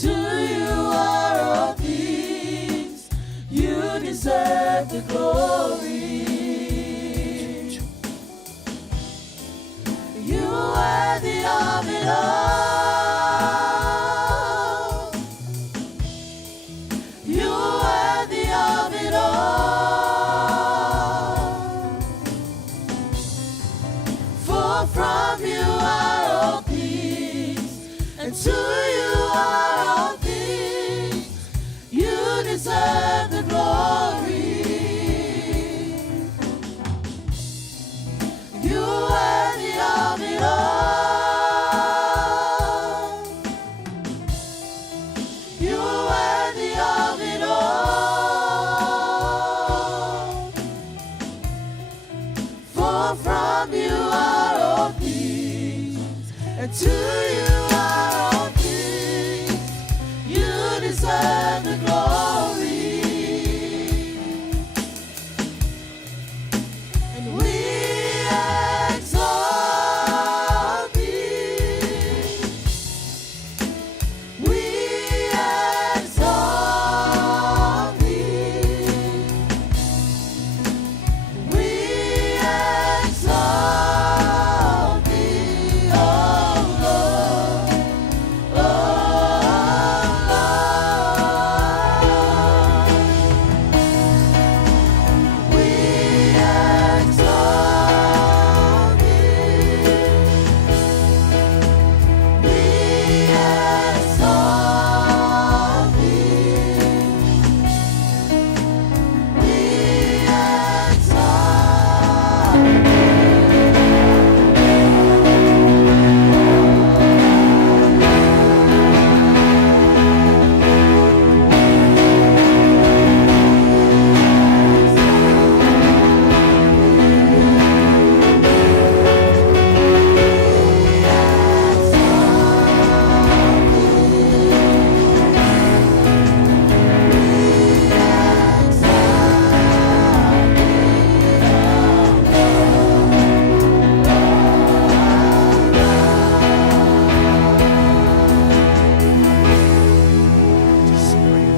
to you are all things. You deserve the glory. You are worthy of it all. You are worthy of it all. For from you are all things, and to you are all things. You deserve the glory. You are worthy of it all. You are worthy of it all. For from you are all things, and to you are all things. You deserve the glory. And we exalt thee. We exalt thee. We exalt thee, oh Lord, oh Lord. We exalt thee. We exalt thee. We exalt Just pray.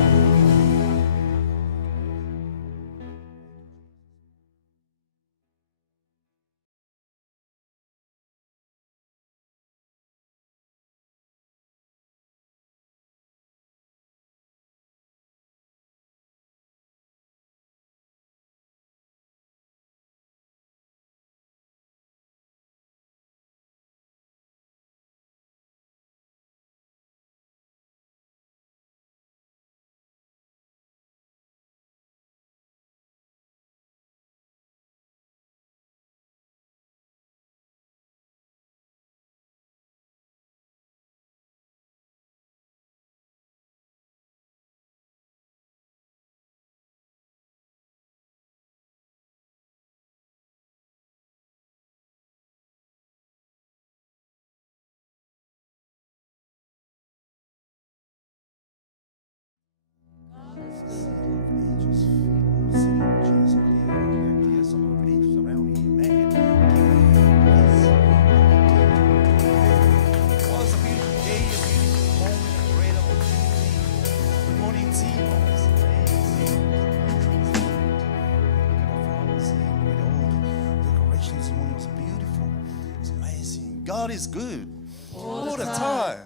God is good all the time.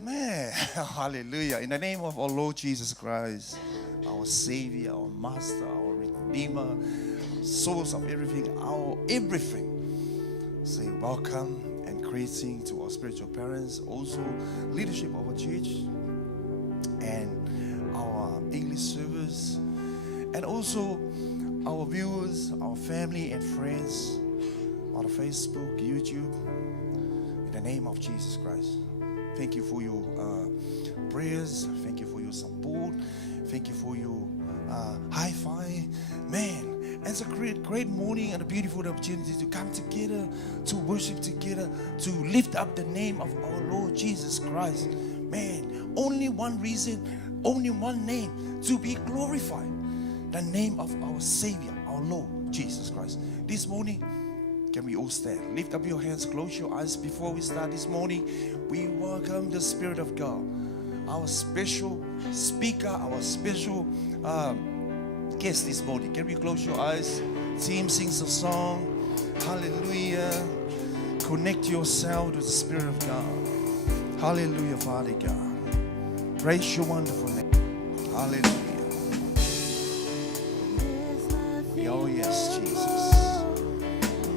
Man, hallelujah. In the name of our Lord Jesus Christ, our Savior, our Master, our Redeemer, source of everything, our everything. Say welcome and greeting to our spiritual parents, also leadership of our church, and our English service, and also our viewers, our family and friends on Facebook, YouTube. In the name of Jesus Christ. Thank you for your prayers. Thank you for your support. Thank you for your high five. Man, it's a great morning and a beautiful opportunity to come together, to worship together, to lift up the name of our Lord Jesus Christ. Man, only one reason, only one name to be glorified. The name of our Savior, our Lord Jesus Christ. This morning, can we all stand? Lift up your hands, close your eyes before we start this morning. We welcome the Spirit of God. our special speaker, our special guest this morning. Can we close your eyes? Team sings a song. Hallelujah. Connect yourself to the Spirit of God. Hallelujah, Father God. Praise your wonderful name. Hallelujah. Oh, yes, Jesus.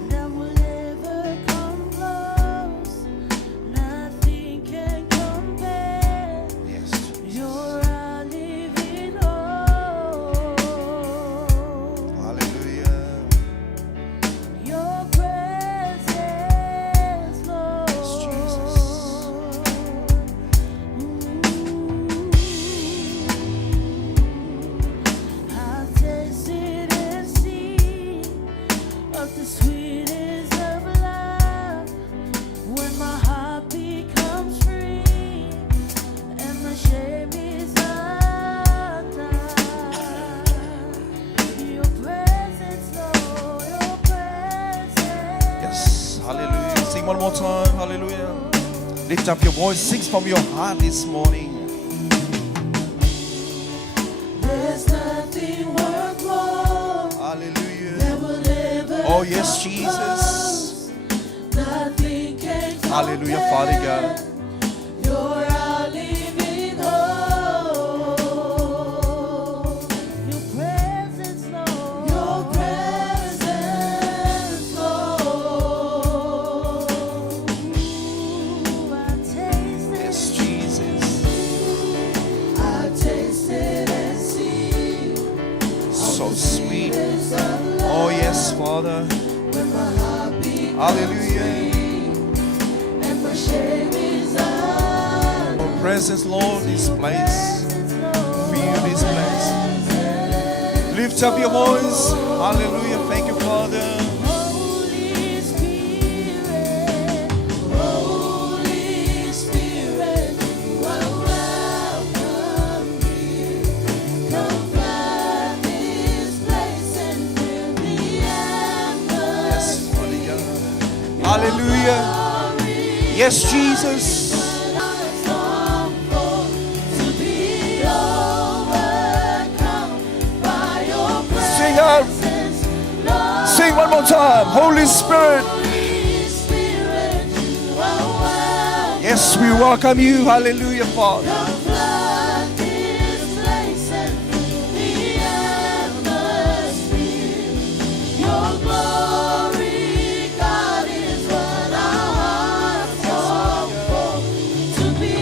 That will ever come close. Nothing can compare. Yes, Jesus. You're our living hope. Hallelujah. Your presence, Lord. Yes, Jesus. I've tasted and seen of the sweetest of love when my heart becomes free and my shame is undone. Your presence, Lord, your presence. Yes, hallelujah. Sing one more time. Hallelujah. Lift up your voice. Sing from your heart this morning. There's nothing worth more Hallelujah. that will ever Oh, yes, come Jesus. close. Nothing can Hallelujah, Father compare. God. You're our living hope. Your presence, Lord. Your presence, Lord. Ooh, I tasted, Yes, Jesus. I tasted and seen So sweet. this of love Oh, yes, Father. when my heart becomes Hallelujah. and my shame is undone. Your presence, Lord, this place. Feel this place. Lift up your voice. Hallelujah. Thank you, Father. Holy Spirit, Holy Spirit, you are welcome here. Come flood this place and fill the Yes, atmosphere. Father God. Hallelujah. Yes, Jesus. Long for to be overcome by your Sing out. presence, Lord. Sing one more time. Holy Spirit. Holy Spirit, you are welcome. Yes, we welcome you. Hallelujah, Father. Come flood this place and fill the atmosphere. Your glory, God, is what our hearts long for. To be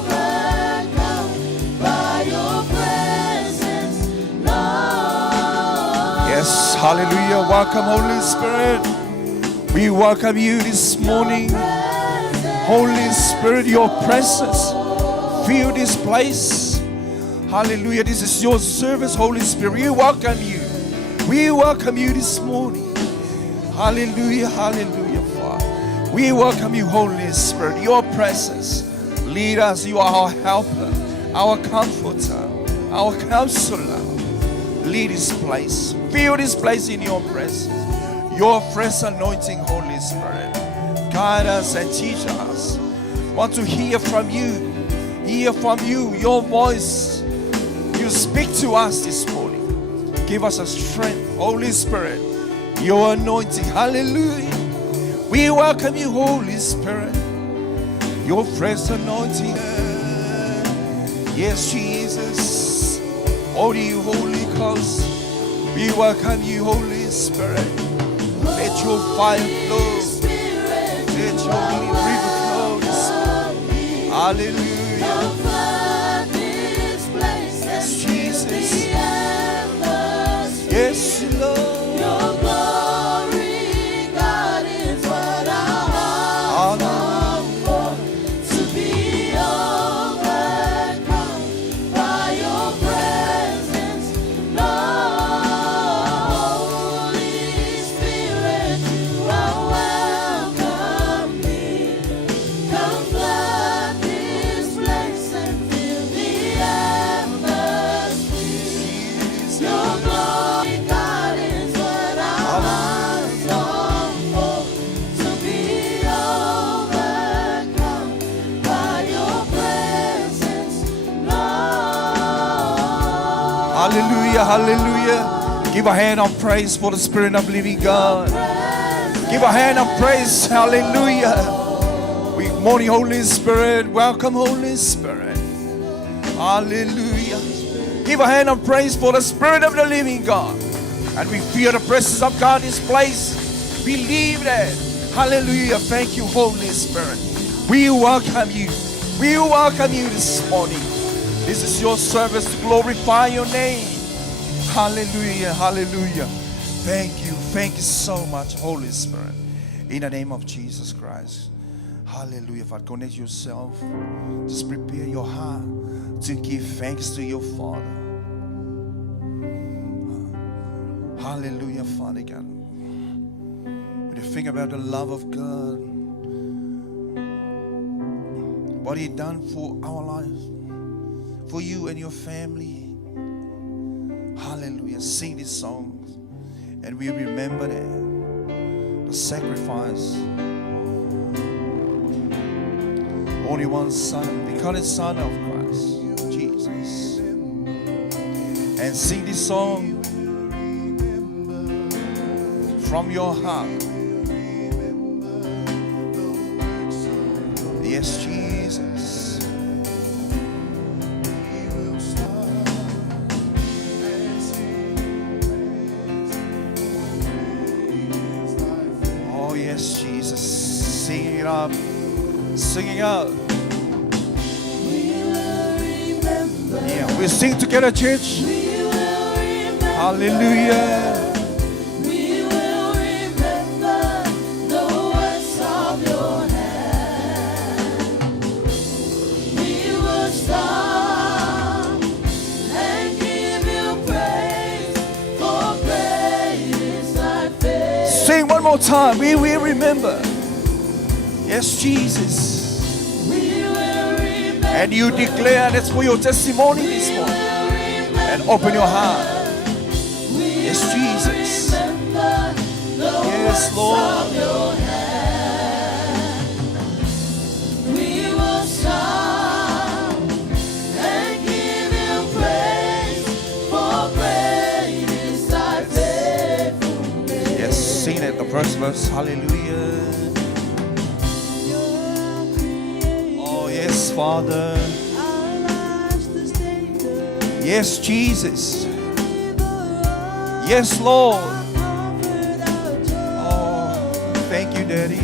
overcome by your presence, Lord. Yes, hallelujah. Welcome, Holy Spirit. We welcome you this morning. Holy Spirit, your presence. Fill this place. Hallelujah. This is your service, Holy Spirit. We welcome you. We welcome you this morning. Hallelujah, hallelujah, Father. We welcome you, Holy Spirit. Your presence. Lead us. You are our helper, our comforter, our counselor. Lead this place. Fill this place in your presence. Your fresh anointing, Holy Spirit. Guide us and teach us. Want to hear from you. Hear from you, your voice. You speak to us this morning. Give us a strength, Holy Spirit. Your anointing. Hallelujah. We welcome you, Holy Spirit. Your fresh anointing. Yes, Jesus. Holy Ghost. We welcome you, Holy Spirit. Let your fire flow. Let your healing river flow. Hallelujah. Yes, Jesus. Yes, Lord. Your glory, God, is what our hearts long for. To be overcome by your presence, Lord. Holy Spirit, you are welcome here. Come flood this Hallelujah, hallelujah. Give a hand of praise for the Spirit of living God. Give a hand of praise. Hallelujah. We morning, Holy Spirit. Welcome, Holy Spirit. Hallelujah. Give a hand of praise for the Spirit of the living God. And we feel the presence of God in this place. Believe that. Hallelujah. Thank you, Holy Spirit. We welcome you. We welcome you this morning. This is your service to glorify your name. Hallelujah. Hallelujah. Thank you. Thank you so much, Holy Spirit. In the name of Jesus Christ. Hallelujah. Father, connect yourself. Just prepare your heart to give thanks to your Father. Hallelujah, Father God. When you think about the love of God, what He done for our lives, for you and your family. Hallelujah. Sing these songs and we remember that the sacrifice. Only one Son, because it's Son of Christ, Jesus. And sing this song from your heart. Yes, Jesus. Oh, yes, Jesus. Sing it up. Sing it out. Yeah, we sing together, church. Hallelujah. Sing one more time. We will remember. Yes, Jesus. And you declare that's for your testimony this morning. And open your heart. Yes, Jesus. Yes, Lord. We will sing and give you praise, for great is thy faithfulness. Yes, sing it, the first verse. Hallelujah. Oh, yes, Father. Yes, Jesus. Yes, Lord. Oh, thank you, Daddy.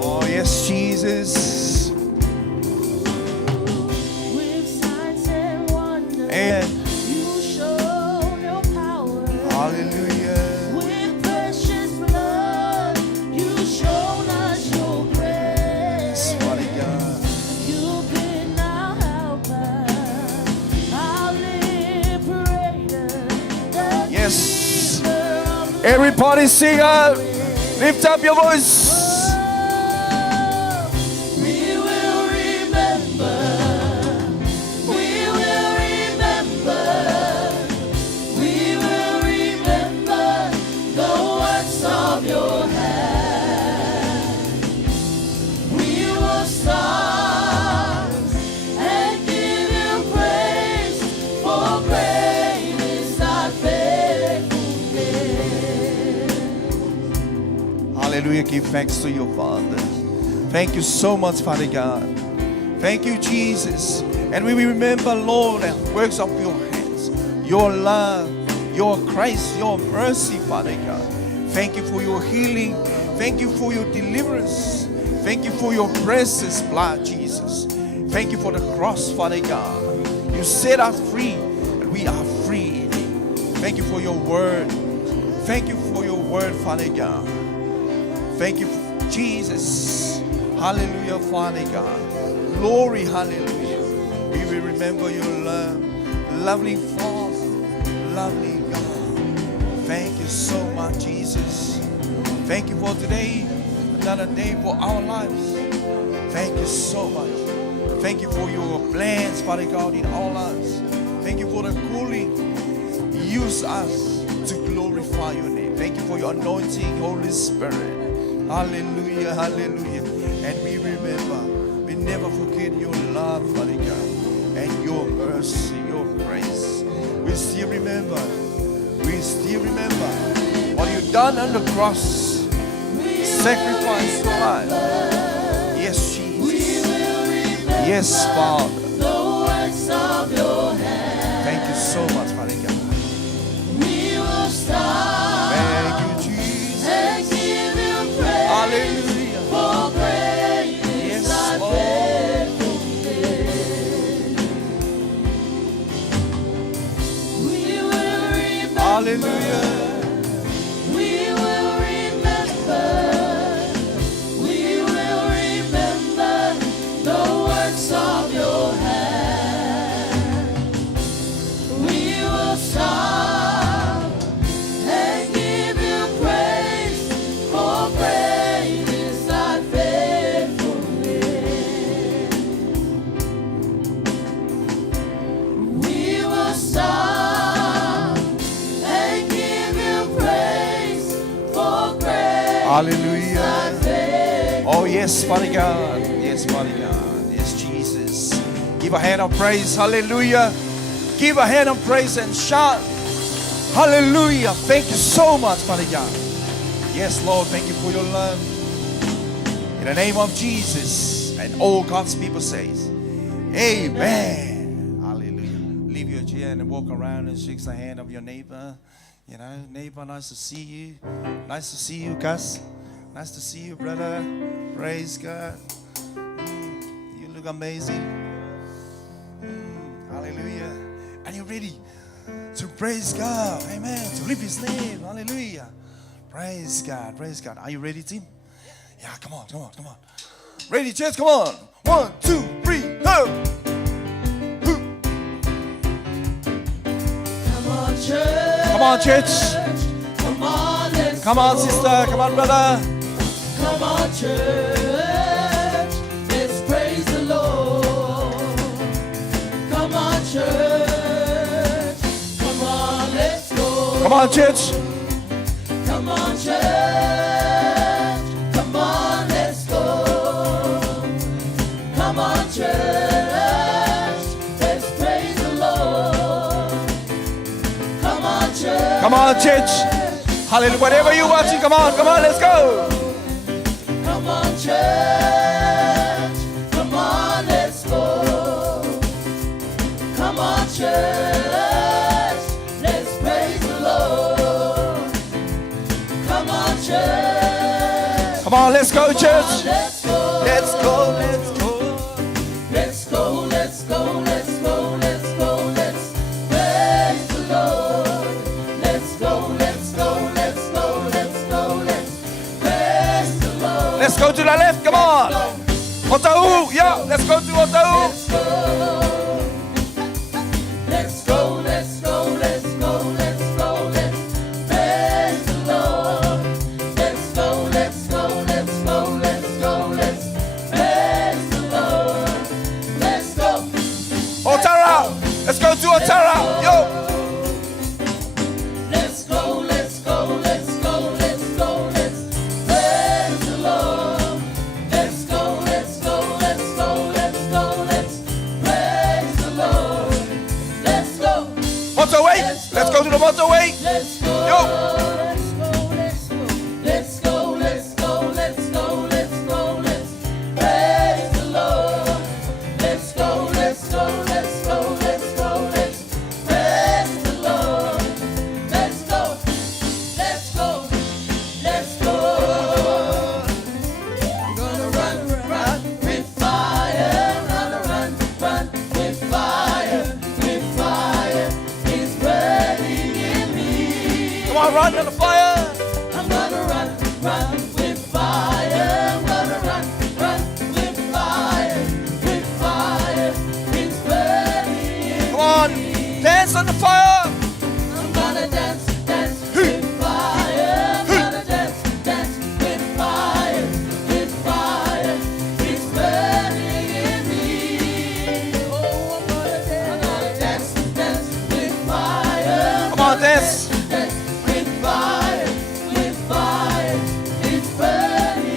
Oh, yes, Jesus. And hallelujah. With precious blood, you showed us your grace. Mighty God. You've been our helper, our liberator, the Yes. giver of Everybody sing out. Lift up your voice. We will remember. We will remember. We will remember the works of your hand. We will start and give you praise, for great is thy faithfulness. Hallelujah. Give thanks to your Father. Thank you so much, Father God. Thank you, Jesus. And we will remember, Lord, the works of your hands, your love, your grace, your mercy, Father God. Thank you for your healing. Thank you for your deliverance. Thank you for your precious blood, Jesus. Thank you for the cross, Father God. You set us free, and we are free. Thank you for your word. Thank you for your word, Father God. Thank you, Jesus. Hallelujah, Father God. Glory, hallelujah. We will remember your love. Lovely Father, lovely God. Thank you so much, Jesus. Thank you for today, another day for our lives. Thank you so much. Thank you for your plans, Father God, in our lives. Thank you for the calling. Use us to glorify your name. Thank you for your anointing, Holy Spirit. Hallelujah, hallelujah. And we remember, we never forget your love, Father God, and your mercy, your grace. We still remember what you've done on the cross. Sacrifice your life. Yes, Jesus. Yes, Father. Thank you so much, Father God. Thank you, Jesus. Hallelujah. Yes, Lord. Hallelujah. Hallelujah. Oh, yes, Father God. Yes, Father God. Yes, Jesus. Give a hand of praise. Hallelujah. Give a hand of praise and shout. Hallelujah. Thank you so much, Father God. Yes, Lord. Thank you for your love. In the name of Jesus. And all God's people says, Amen. Hallelujah. Leave your chair and walk around and shake the hand of your neighbor. You know, neighbor, nice to see you. Nice to see you, Gus. Nice to see you, brother. Praise God. You look amazing. Hallelujah. Are you ready to praise God? Amen. To lift His name. Hallelujah. Praise God. Praise God. Are you ready, team? Yeah, come on. Ready, church? Come on. 1, 2, 3, go. Come on, church. Come on, church. Come on, let's Come on, sister. Come on, brother. Come on, church. Let's praise the Lord. Come on, church. Come on, let's go. Come on, church. Come on, church. Come on, let's go. Come on, church. Let's praise the Lord. Come on, church. Come on, church. Hallelujah. Whatever you're watching, come on, let's go. Come on, church. Come on, let's go. Come on, church. Let's praise the Lord. Come on, church. Come on, let's go, church. Let's go. Let's go, let's go. Let's go, let's go, let's go, let's go, let's praise the Lord. Let's go, let's go, let's go, let's go, let's praise the Lord. Let's go to the left, come on. Otahu, yeah, let's go to Otahu. Let's go, let's go, let's go, let's go, let's praise the Lord. Let's go, let's go, let's go, let's go, let's praise the Lord. Let's go. Otara, let's go to Otara, yo. Let's go, let's go, let's go, let's go, let's praise the Lord. Let's go, let's go, let's go, let's go, let's praise the Lord. Let's go, Motorway, let's go to the motorway. let's go, Yo. let's go, let's go, let's go, let's go, let's go, let's go, let's praise the Lord. Let's go, let's go, let's go, let's go, let's praise the Lord. Let's go, let's go, let's go. I'm gonna run with fire. Gonna run with fire, with fire. It's burning in me. Come on, run to the fire. I'm gonna run with fire. I'm gonna run with fire, with fire. It's burning in Come on, me. dance on the fire. I'm gonna dance with fire. I'm gonna dance with fire, with fire. It's burning in me. Oh, I'm gonna dance with fire. Come on, dance. With fire, it's burning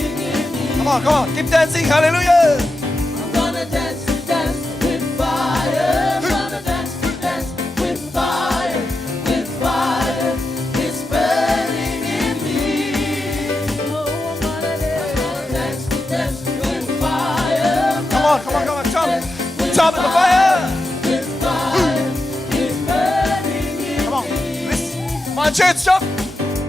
come on. Keep dancing. Hallelujah. I'm gonna dance, dance with fire. I'm gonna dance, dance with fire, with fire. It's burning in me. Oh, I'm gonna dance, dance with fire. Come on, come on, come on. Jump. Jump in the fire. With fire, it's burning in Come on. me. Listen. Come on, church, jump.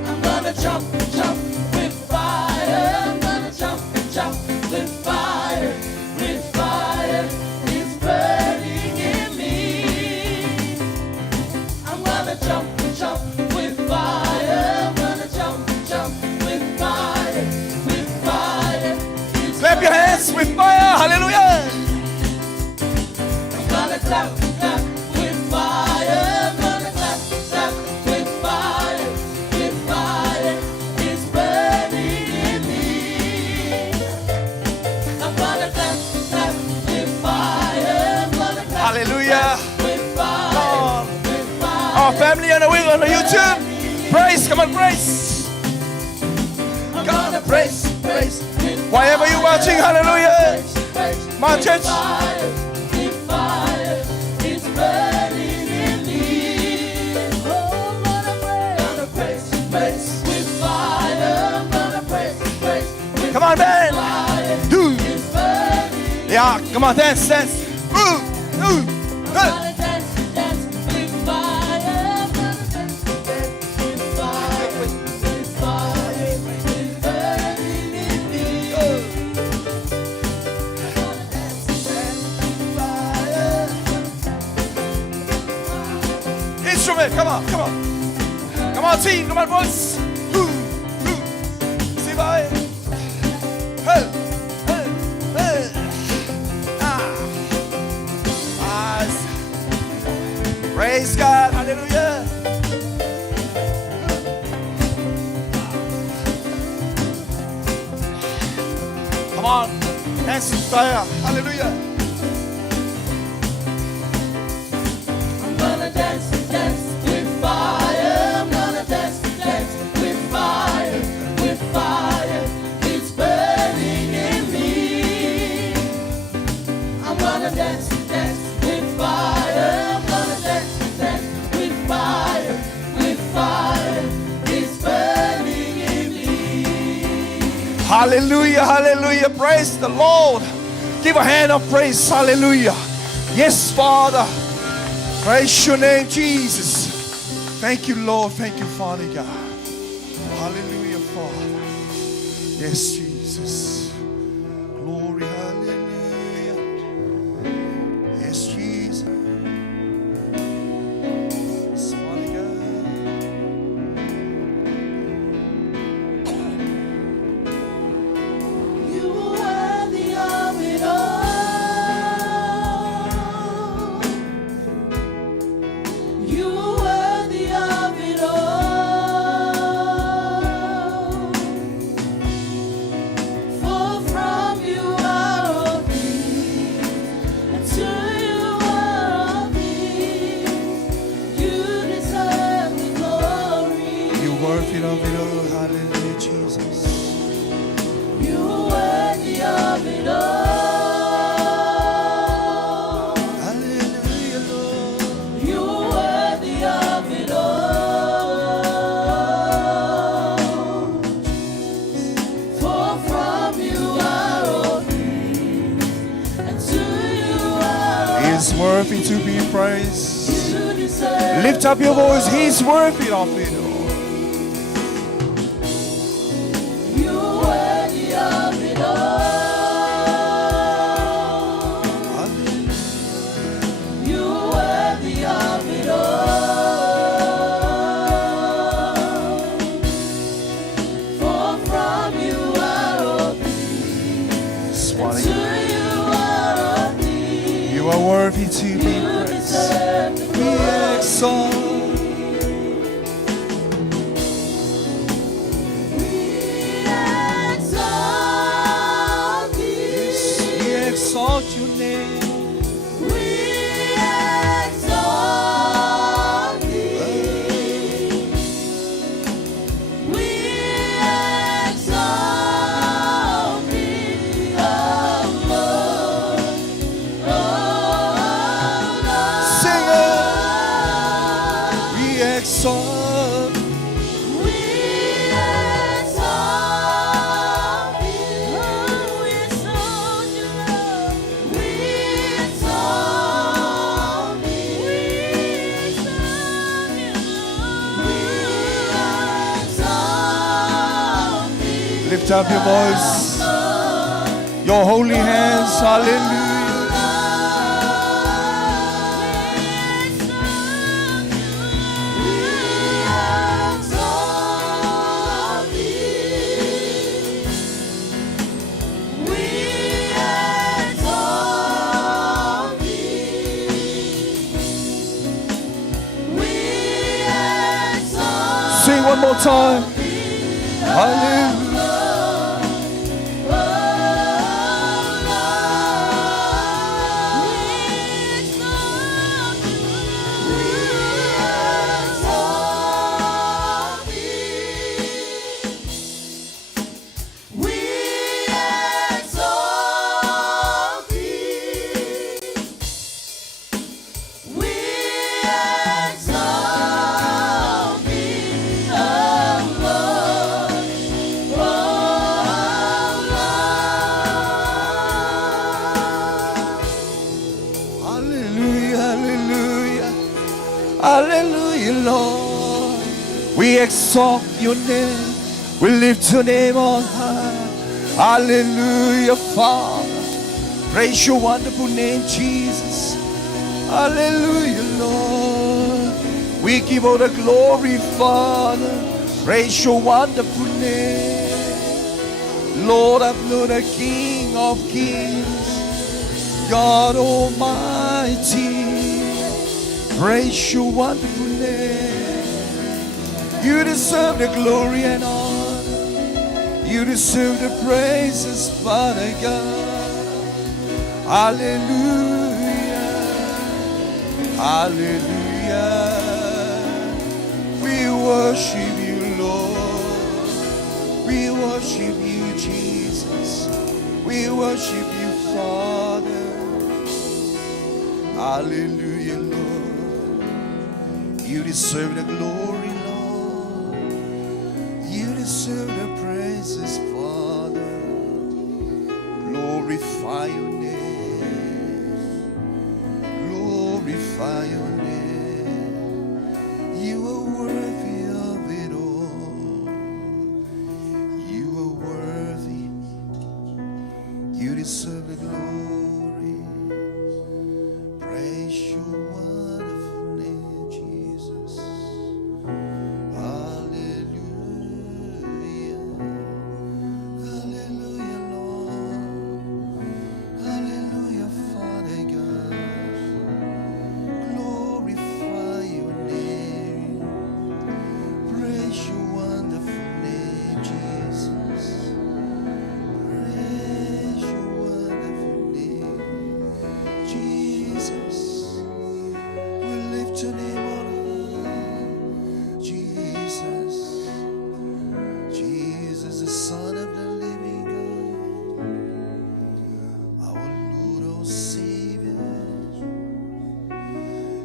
I'm gonna jump, jump with fire. I'm gonna jump, jump with fire, with fire. It's burning in me. I'm gonna jump, jump with fire. I'm gonna jump, jump with fire, with fire. It's Clap your hands with fire. Hallelujah. I'm gonna clap, clap with fire. I'm gonna clap, clap with fire, with fire. It's burning in me. I'm gonna clap, clap with fire. I'm gonna clap, Hallelujah. with fire, Come on. with fire. Our family on the wing on the YouTube. Praise. Come on, praise. I'm Come on, praise, praise. with Wherever you're watching, hallelujah. praise, Come on, church. fire, with fire. It's burning in me. Oh, I'm gonna praise, praise with fire. I'm gonna praise with Come on, man. fire. Dude. It's burning. Yeah, come on, dance, dance. Ooh, ooh, I'm hey. gonna dance, dance with fire. I'm gonna dance, dance with fire, with fire. It's burning in me. I'm gonna dance, dance with fire. Instrument, come on, come on. Come on, team, come on, boys. Ooh, ooh. See, bye. Hey, hey, hey. Ah. Nice. Praise God, hallelujah. Come on, dance with fire, hallelujah. I'm gonna dance, dance with fire. I'm gonna dance, dance with fire, with fire. It's burning in me. I'm gonna dance, dance with fire. I'm gonna dance, dance with fire, with fire. It's burning in me. Hallelujah, hallelujah. Praise the Lord. Give a hand of praise. Hallelujah. Yes, Father. Praise your name, Jesus. Thank you, Lord. Thank you, Father God. Hallelujah, Father. Yes, Jesus. Glory, hallelujah. Yes, Jesus. Yes, Father God. You are worthy of it all. You are worthy of it all. For from you are all things, and to you are all things. You deserve the glory. You're worthy of it all. Hallelujah, Jesus. You are worthy of it all. Hallelujah, Lord. You are worthy of it all. For from you are all things, and to you are He is worthy to be praised. you deserve. Lift up your voice. He's worthy of it all. You are worthy of it all. Hallelujah. You are worthy of it all. For from you are all things, Yes, to Father you God. are all things. You are worthy to be You praised. deserve the We glory. exalt. We exalt thee. We exalt your name. We exalt thee. We exalt thee. exalt. We exalt you. We exalt you, Lord. We exalt you. We exalt you, Lord. We exalt you. Lift up your voice, your holy hands. Hallelujah. Sing one more time. Hallelujah. Hallelujah, Lord. We exalt your name. We lift your name on high. Hallelujah, Father. Praise your wonderful name, Jesus. Hallelujah, Lord. We give all the glory, Father. Praise your wonderful name. Lord of Lords, the King of Kings, God Almighty. Praise your wonderful name. You deserve the glory and honor. You deserve the praises, Father God. Hallelujah. Hallelujah. We worship you, Lord. We worship you, Jesus. We worship you, Father. Hallelujah, Lord. You deserve the glory, Lord. You deserve the praises, Father. Glorify your name. Glorify your name. You are worthy of it all. You are worthy. You deserve the glory. Praise your wonderful name, Jesus. Hallelujah. Hallelujah, Lord. Hallelujah, Father God. Glorify your name. Praise your wonderful name, Jesus. Praise your wonderful name, Jesus. We lift your name on high, Jesus. Jesus, the Son of the living God, our Lord, our Savior,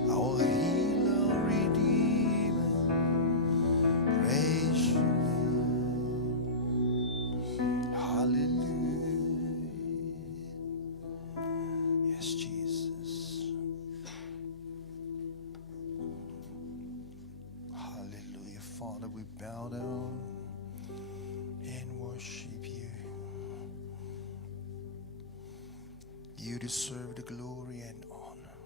our Healer, our Redeemer. Praise you. Hallelujah. Yes, Jesus. Hallelujah. Father, we bow down and worship you. You deserve the glory and honor.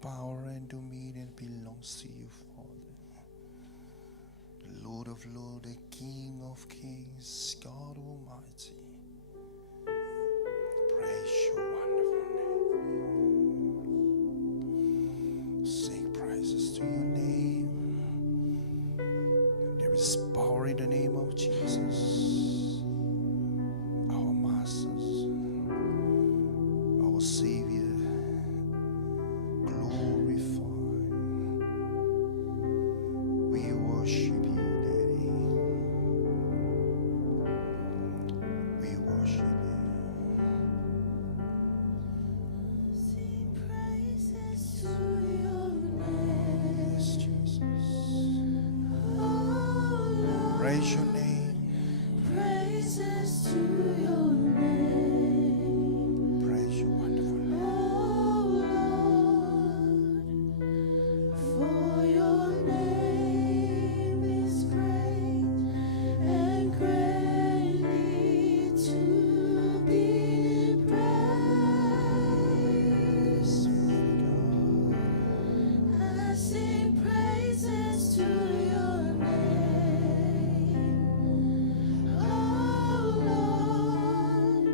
Power and dominion belongs to you, Father. The Lord of Lords, the King of Kings, God Almighty. Praise your wonderful name. Sing praises to your name. There is power in the name of Jesus, our Masters, our Savior, glorified. We worship you, Daddy. Praise your name. Praises to your name. Praise your wonderful name. Oh Lord, for your name is great and greatly to be praised. I sing praises to your name. Oh Lord,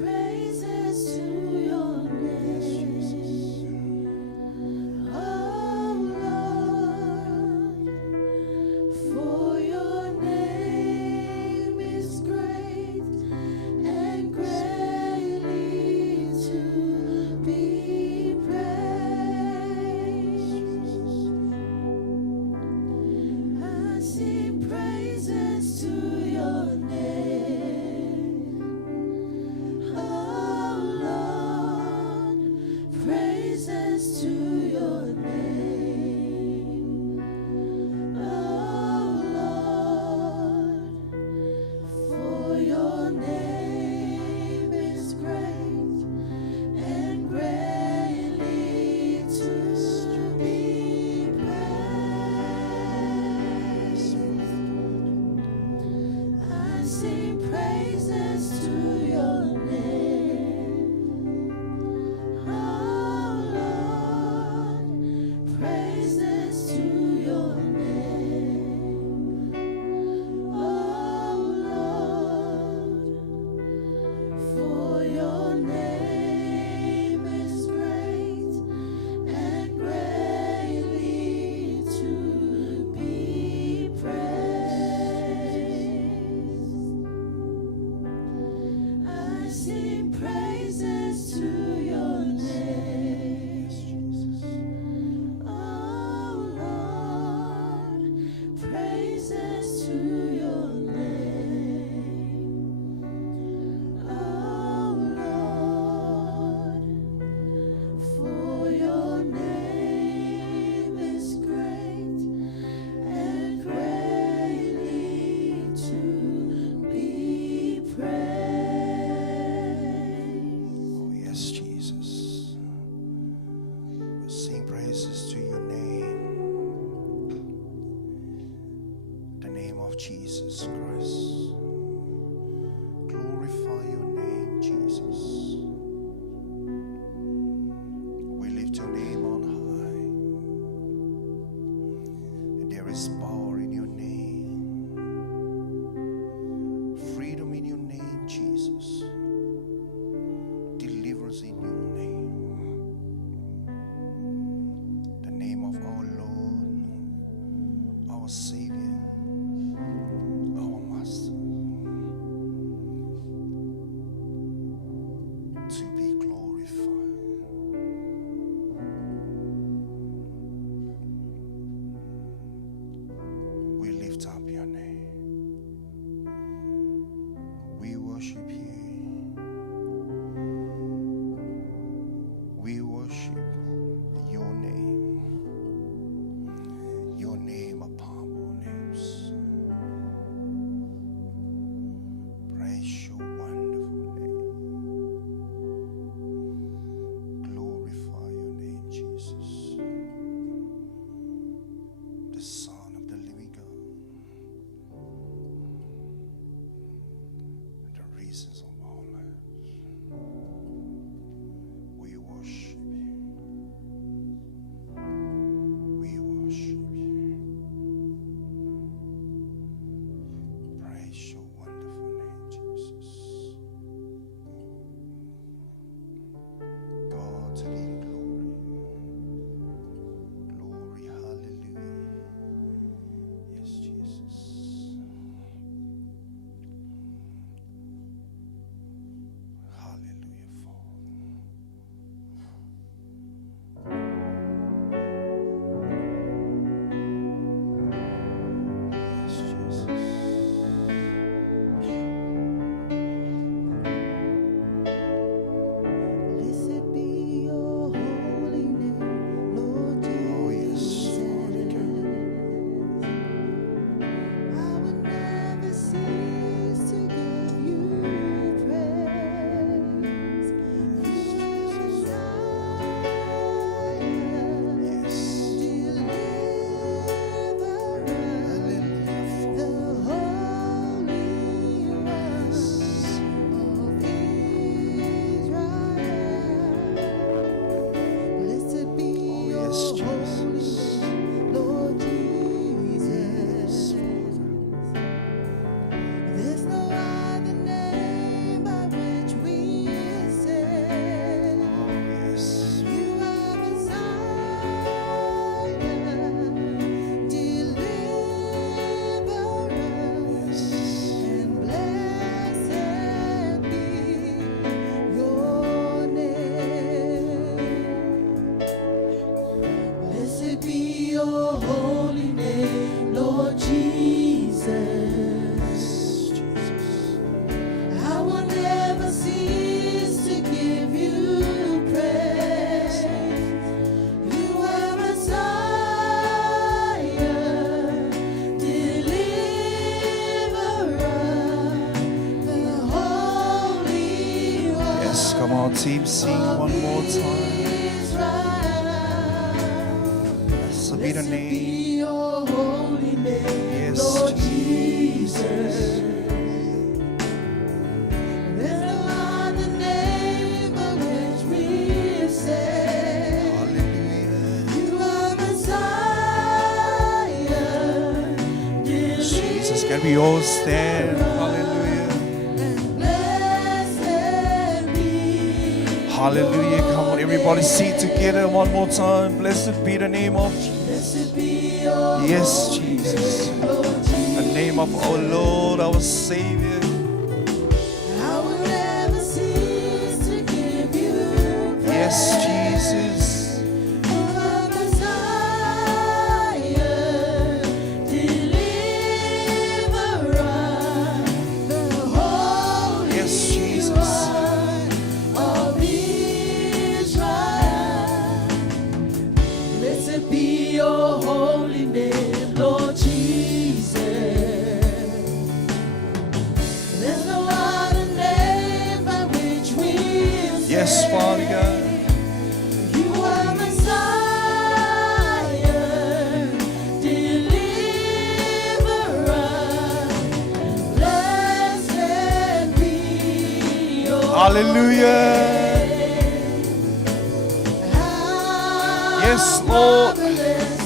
praises to your name. Oh Lord, for your name is great and greatly to be praised. I sing praises to your name. Oh Lord, praises to your name. Oh Lord, for your name is great and greatly to be praised. I sing praises to your name. Oh Lord, praises to your name. Oh Lord, for your name is great and greatly to be praised. I sing praises to your name. Oh Lord, praises to your name. Oh Lord, for your name is great and greatly to be praised. Oh, yes, Jesus. We'll sing praises to your name. The name of Jesus Christ. Glorify your name, Jesus. We lift your name on high. And there is power in your name. Freedom in your name, Jesus. Deliverance in your name. The name of our Lord, our Savior, our Master, to be glorified. We lift up your name. We worship you. We worship your name. Your name above all your holy name, Lord Jesus. I will never cease to give you praise. You are Messiah, deliverer, the Holy One. Yes, come on, team, sing one more time. Blessed be the name. Your holy name, Yes, Lord Jesus. Jesus. There's no other name by which we say, Hallelujah. you are Messiah. Jesus, can we all stand? Hallelujah. Blessed be Hallelujah. Come on, everybody, sing together one more time. Blessed be the name of Jesus. Blessed be your Yes, Jesus. Lord Jesus. The name of our Lord, our Savior. I will never cease to give you praise. Yes, Jesus. You are Messiah, deliverer, the Holy Yes, Jesus. One of Israel. Blessed be your holy name, Lord Jesus. There's no other name by which we Yes, Father God. you are Messiah, deliverer. Blessed be your Hallelujah. Yes, Lord. marvelous,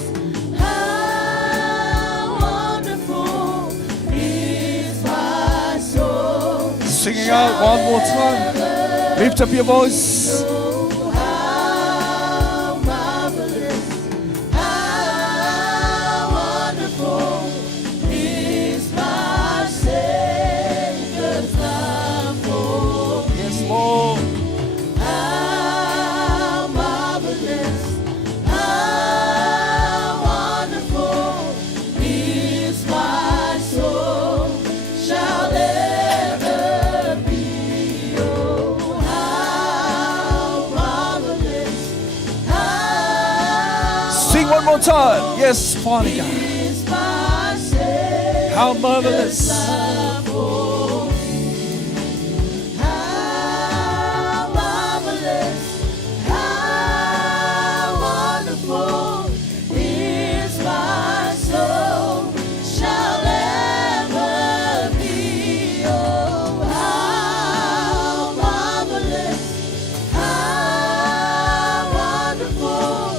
how wonderful is my soul. Singing out one more time. Lift up your voice. Oh, how marvelous, how wonderful is my Savior's love for me. Yes, Lord. How marvelous, how wonderful is my soul shall ever be. Oh, how marvelous, how Sing one more time. Yes, Father God. is my Savior's How marvelous. love for me. How marvelous, how wonderful is my soul shall ever be. Oh, how marvelous, how wonderful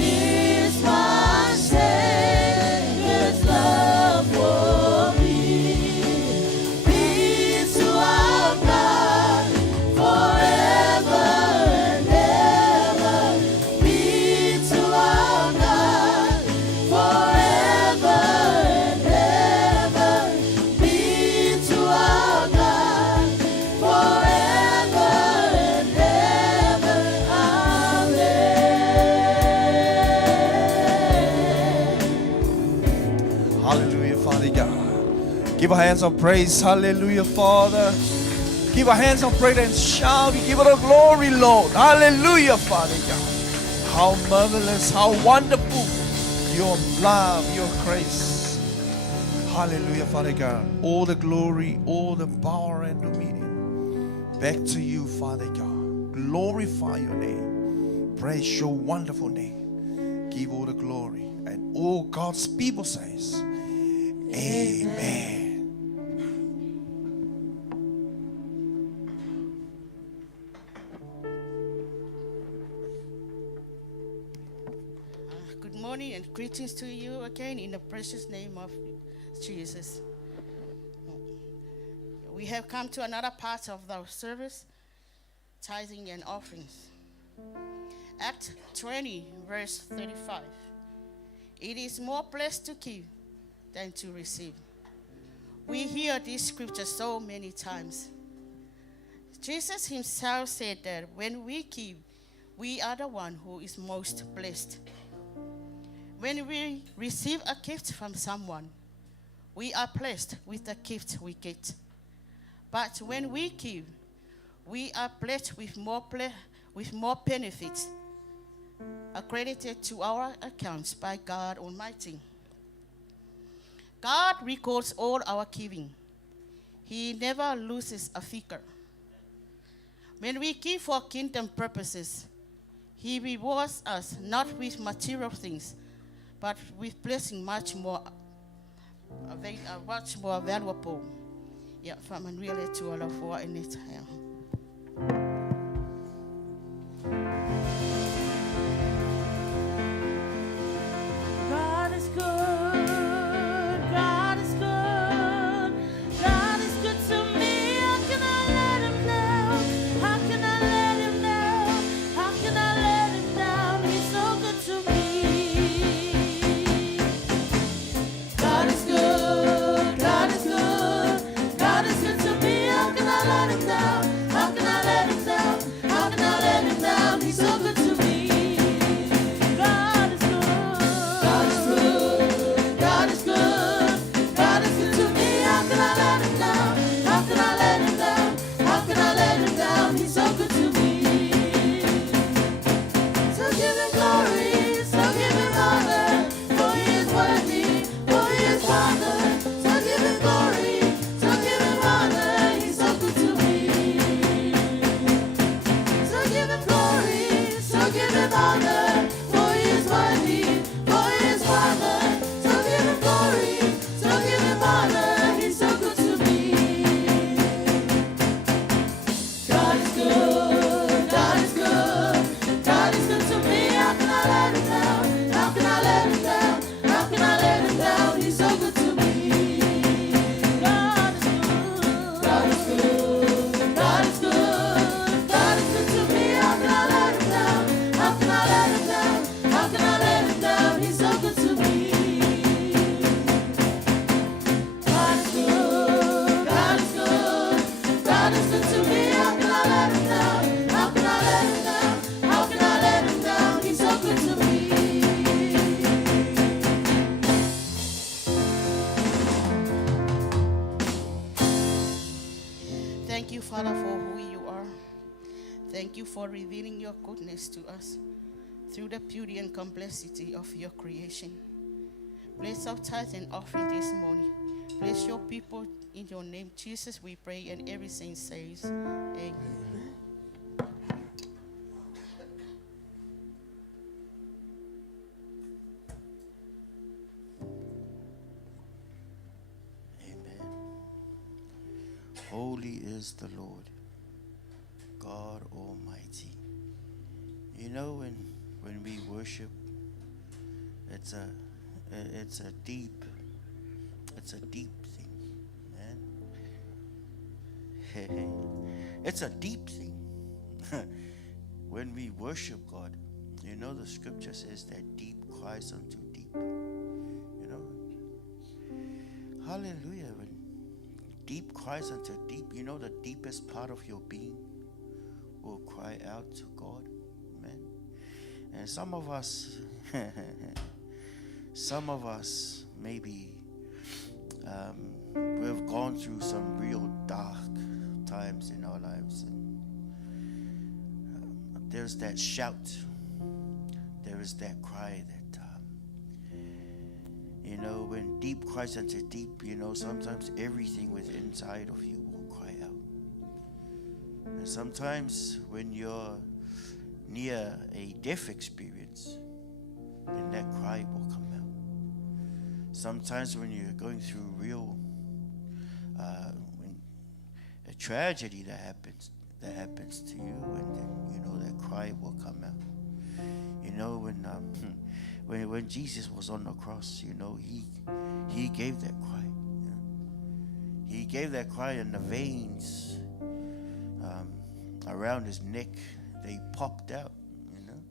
is my Savior's love for me. Peace to our God forever and ever. Peace to our God forever and ever. Peace to our God forever and ever. Amen. Hallelujah, Father God. Give our hands of praise. Hallelujah, Father. Give our hands of praise and shout. We give it a glory, Lord. Hallelujah, Father God. How marvelous, how wonderful your love, your grace. Hallelujah, Father God. All the glory, all the power and dominion back to you, Father God. Glorify your name. Praise your wonderful name. Give all the glory. And all God's people says, Amen. Good morning and greetings to you again in the precious name of Jesus. We have come to another part of the service, tithing and offerings. Act 20, verse 35. It is more blessed to give than to receive. We hear this scripture so many times. Jesus himself said that when we give, we are the one who is most blessed. When we receive a gift from someone, we are blessed with the gift we get. But when we give, we are blessed with more benefits accredited to our accounts by God Almighty. God records all our giving. He never loses a figure. When we give for kingdom purposes, He rewards us not with material things, but with blessing much more valuable. Ja, för man vill till alla få en nytt här. God is good, God is good, God is good to me. How can I let Him down? How can I let Him down? How can I let Him down? He's so good to me. God is good, God is good, God is good to me. How can I let Him down? How can I let Him down? How can I let Him down? He's so good to me. God is good. God is good. God is good. God is good to me. How can I let Him down? How can I let Him down? How can I let Him down? He's so good to me. So give Him glory. So give Him honor. For He is worthy. For He is Father. So give Him glory. So give Him honor. He's so good to me. So give Him glory. So give Him honor. For He is worthy. For He is Father. So give Him glory. So give Him honor. He's so good to me. God is good. God is good. God is good to me. How can I let Him down? How can I let Him down? How can I let Him down? He's so good to me. God is good. God is good. God is good. God is good to me. How can I let Him down? How can I let Him down? How can I let Him down? He's so good to me. God is good. God is good. God is good to me. How can I let Him down? How can I let Him down? How can I let Him down? He's so good to me. Thank you, Father, for who you are. Thank you for revealing your goodness to us through the beauty and complexity of your creation. Bless our tithe and offering this morning. Bless your people in your name, Jesus, we pray, and every saint says, Amen. Amen. Holy is the Lord, God Almighty. You know, when we worship, it's a deep thing, man. It's a deep thing. When we worship God, you know, the scripture says that deep cries unto deep. You know, hallelujah. When deep cries unto deep, you know, the deepest part of your being will cry out to God. Amen. And some of us maybe we've gone through some real dark times in our lives, and there's that shout, there is that cry that you know, when deep cries unto deep, you know, sometimes everything within inside of you will cry out. And sometimes when you're near a death experience, then that cry will come out. Sometimes when you're going through real when a tragedy that happens to you, and then, you know, that cry will come out. You know, when Jesus was on the cross, you know, he gave that cry. You know? He gave that cry, and the veins around his neck, they popped out, you know.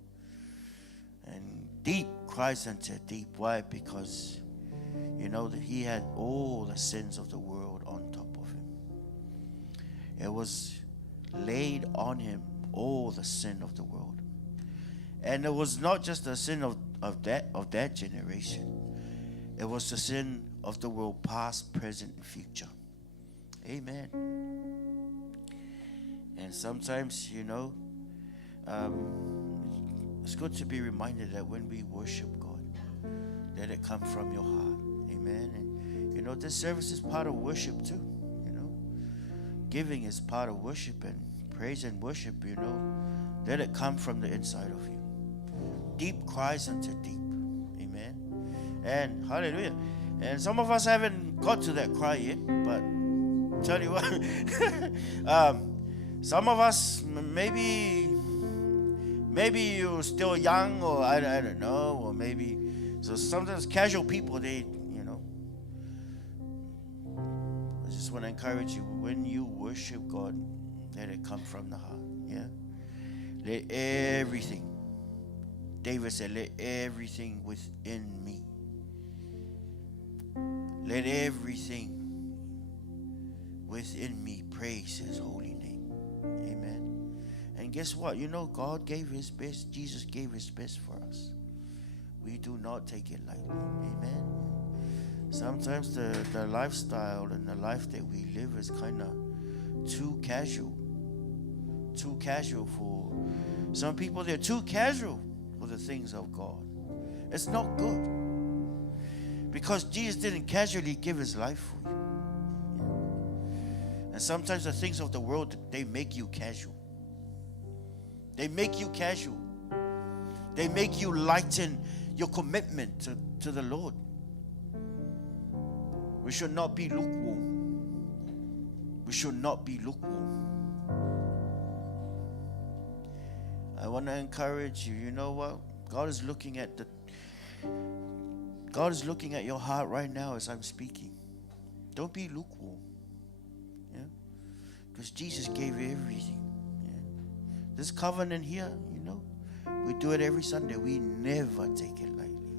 And deep cries unto deep. Why? Because, you know, that he had all the sins of the world on top of him. It was laid on him, all the sin of the world. And it was not just the sin of that generation. It was the sin of the world, past, present, and future. Amen. And sometimes, it's good to be reminded that when we worship God, let it come from your heart. Amen. And this service is part of worship too. Giving is part of worship, and praise and worship, let it come from the inside of you. Deep cries unto deep. Amen. And hallelujah. And some of us haven't got to that cry yet, but tell you what, some of us, maybe you're still young, or I don't know, or maybe, so sometimes casual people, I just want to encourage you, when you worship God, let it come from the heart. Yeah. Let everything, David said, let everything within me, let everything within me praise his holy name. Amen. And guess what? God gave his best. Jesus gave his best for us. We do not take it lightly. Amen. Sometimes the lifestyle and the life that we live is kind of too casual. Too casual for some people. They're too casual for the things of God. It's not good. Because Jesus didn't casually give his life for you. And sometimes the things of the world, they make you casual. They make you casual. They make you lighten your commitment to the Lord. We should not be lukewarm. We should not be lukewarm. I want to encourage you. You know what? God is looking at your heart right now as I'm speaking. Don't be lukewarm. Yeah? Because Jesus gave everything. Yeah? This covenant here, we do it every Sunday. We never take it lightly.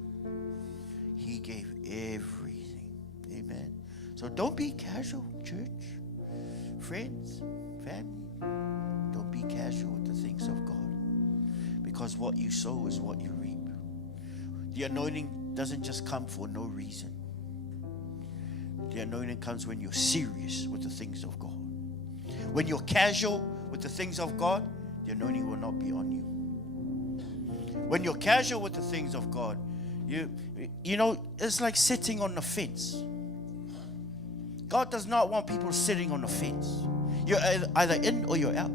He gave everything. Amen. So don't be casual, church, friends, family. Don't be casual with the things of God. Because what you sow is what you reap. The anointing doesn't just come for no reason. The anointing comes when you're serious with the things of God. When you're casual with the things of God, the anointing will not be on you. When you're casual with the things of God, it's like sitting on the fence. God does not want people sitting on the fence. You're either in or you're out.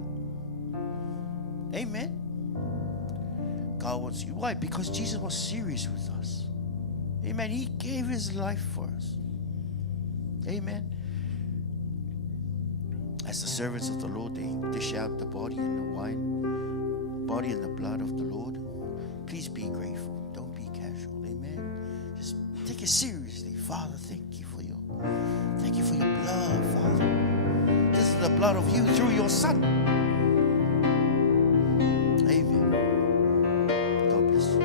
Amen. God wants you. Why? Because Jesus was serious with us. Amen. He gave his life for us. Amen. As the servants of the Lord, they dish out the body and the wine, body and the blood of the Lord. Please be grateful. Don't be casual. Amen. Just take it seriously. Father, thank you for your blood, Father. This is the blood of you through your Son. Amen. God bless you.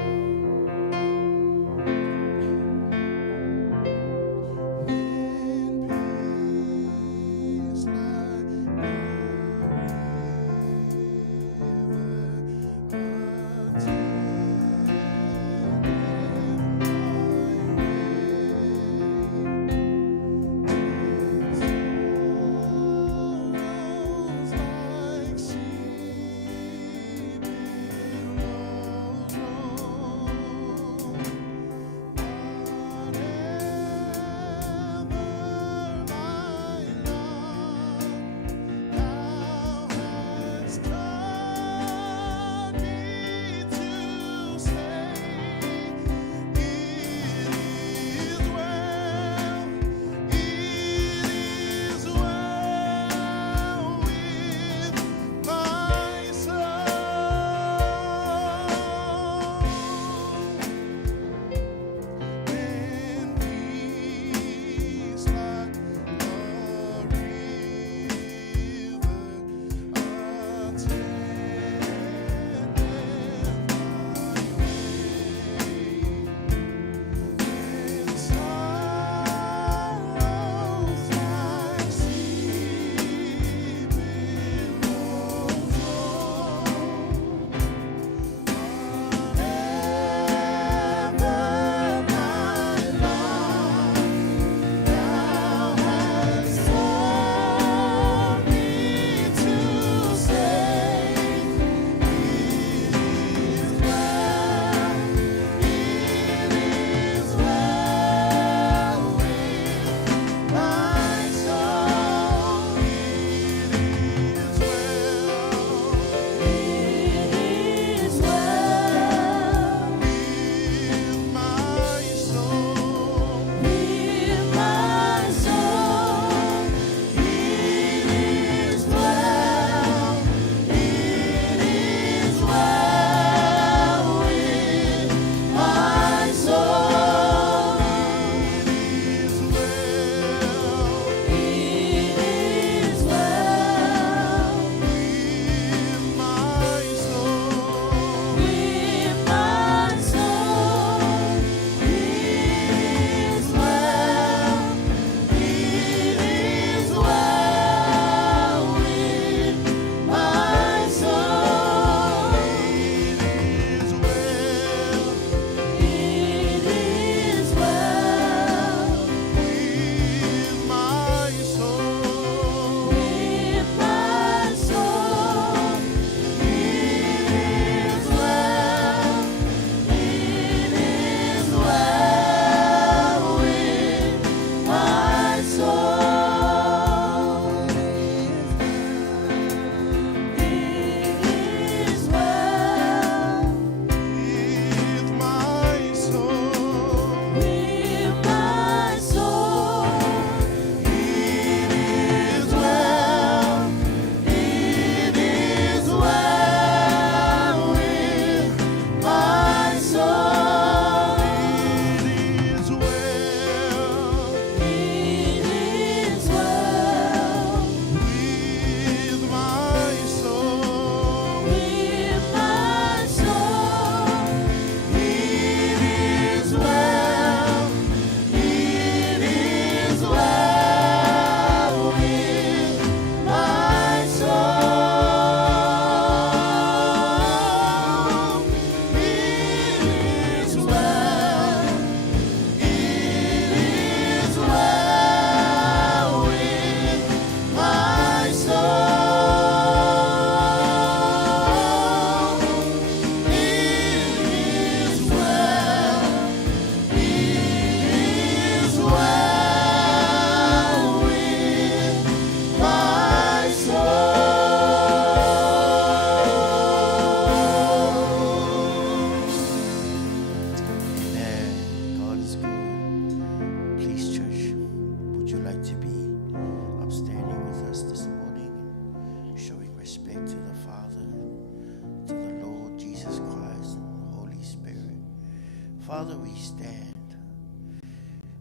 Father, we stand.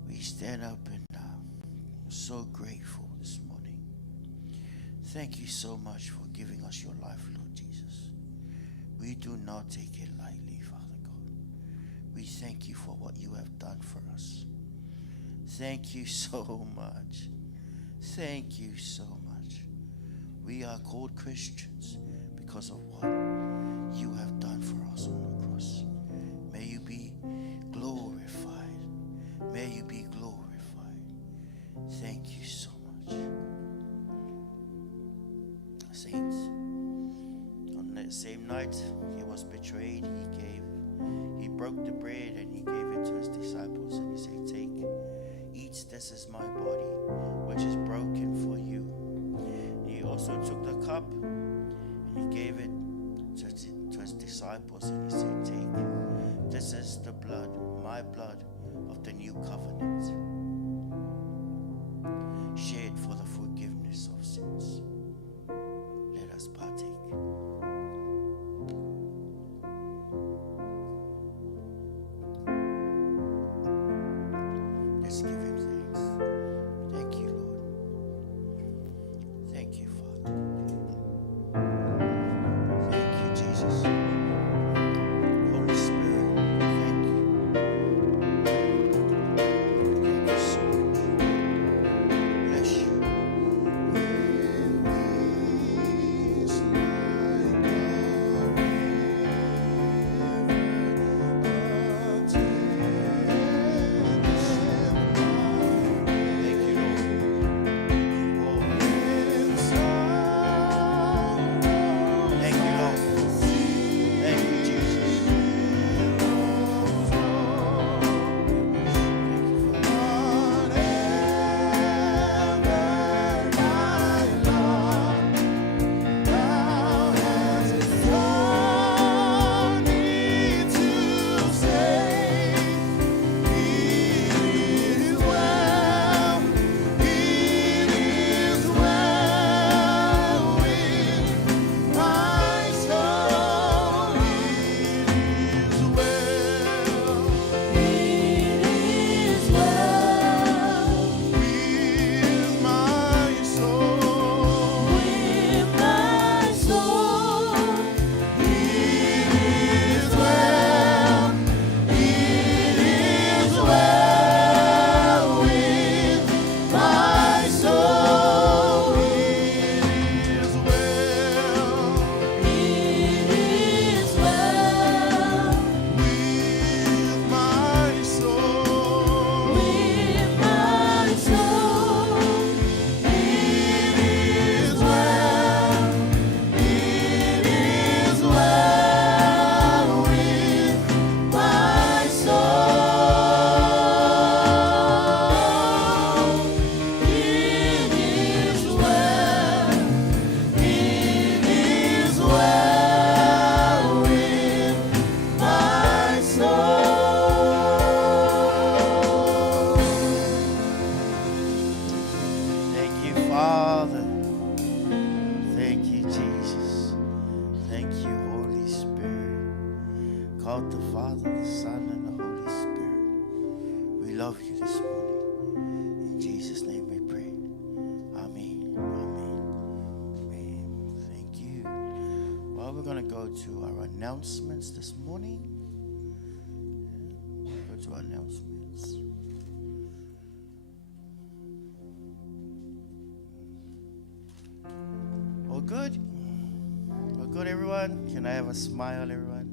We stand up and so grateful this morning. Thank you so much for giving us your life, Lord Jesus. We do not take it lightly, Father God. We thank you for what you have done for us. Thank you so much. Thank you so much. We are called Christians because of what you have done for us on the cross. May you be glorified. May you be glorified. Thank you so much. Saints, on that same night he was betrayed, he broke the bread and he gave it to his disciples and he said, take, eat, this is my body, which is broken for you. And he also took the cup and he gave it to his disciples and he said, take, this is the blood, my blood of the new covenant, shed for the forgiveness of sins. Let us partake. Let's give him thanks. Thank you, Lord. Thank you, Father. Thank you, Jesus. Holy Spirit, thank you. Thank you so much. Bless you. Thank you, Lord. Oh, thank you, Lord. Thank you, Jesus. Thank you, Father. Thank you, Jesus. Thank you, Holy Spirit. God the Father, the Son, and the Holy Spirit. We love you this morning. In Jesus' name we pray. Amen. Amen. Amen. Thank you. Well, we're going to go to our announcements this morning. Go to our announcements. All good? All good, everyone? Can I have a smile, everyone?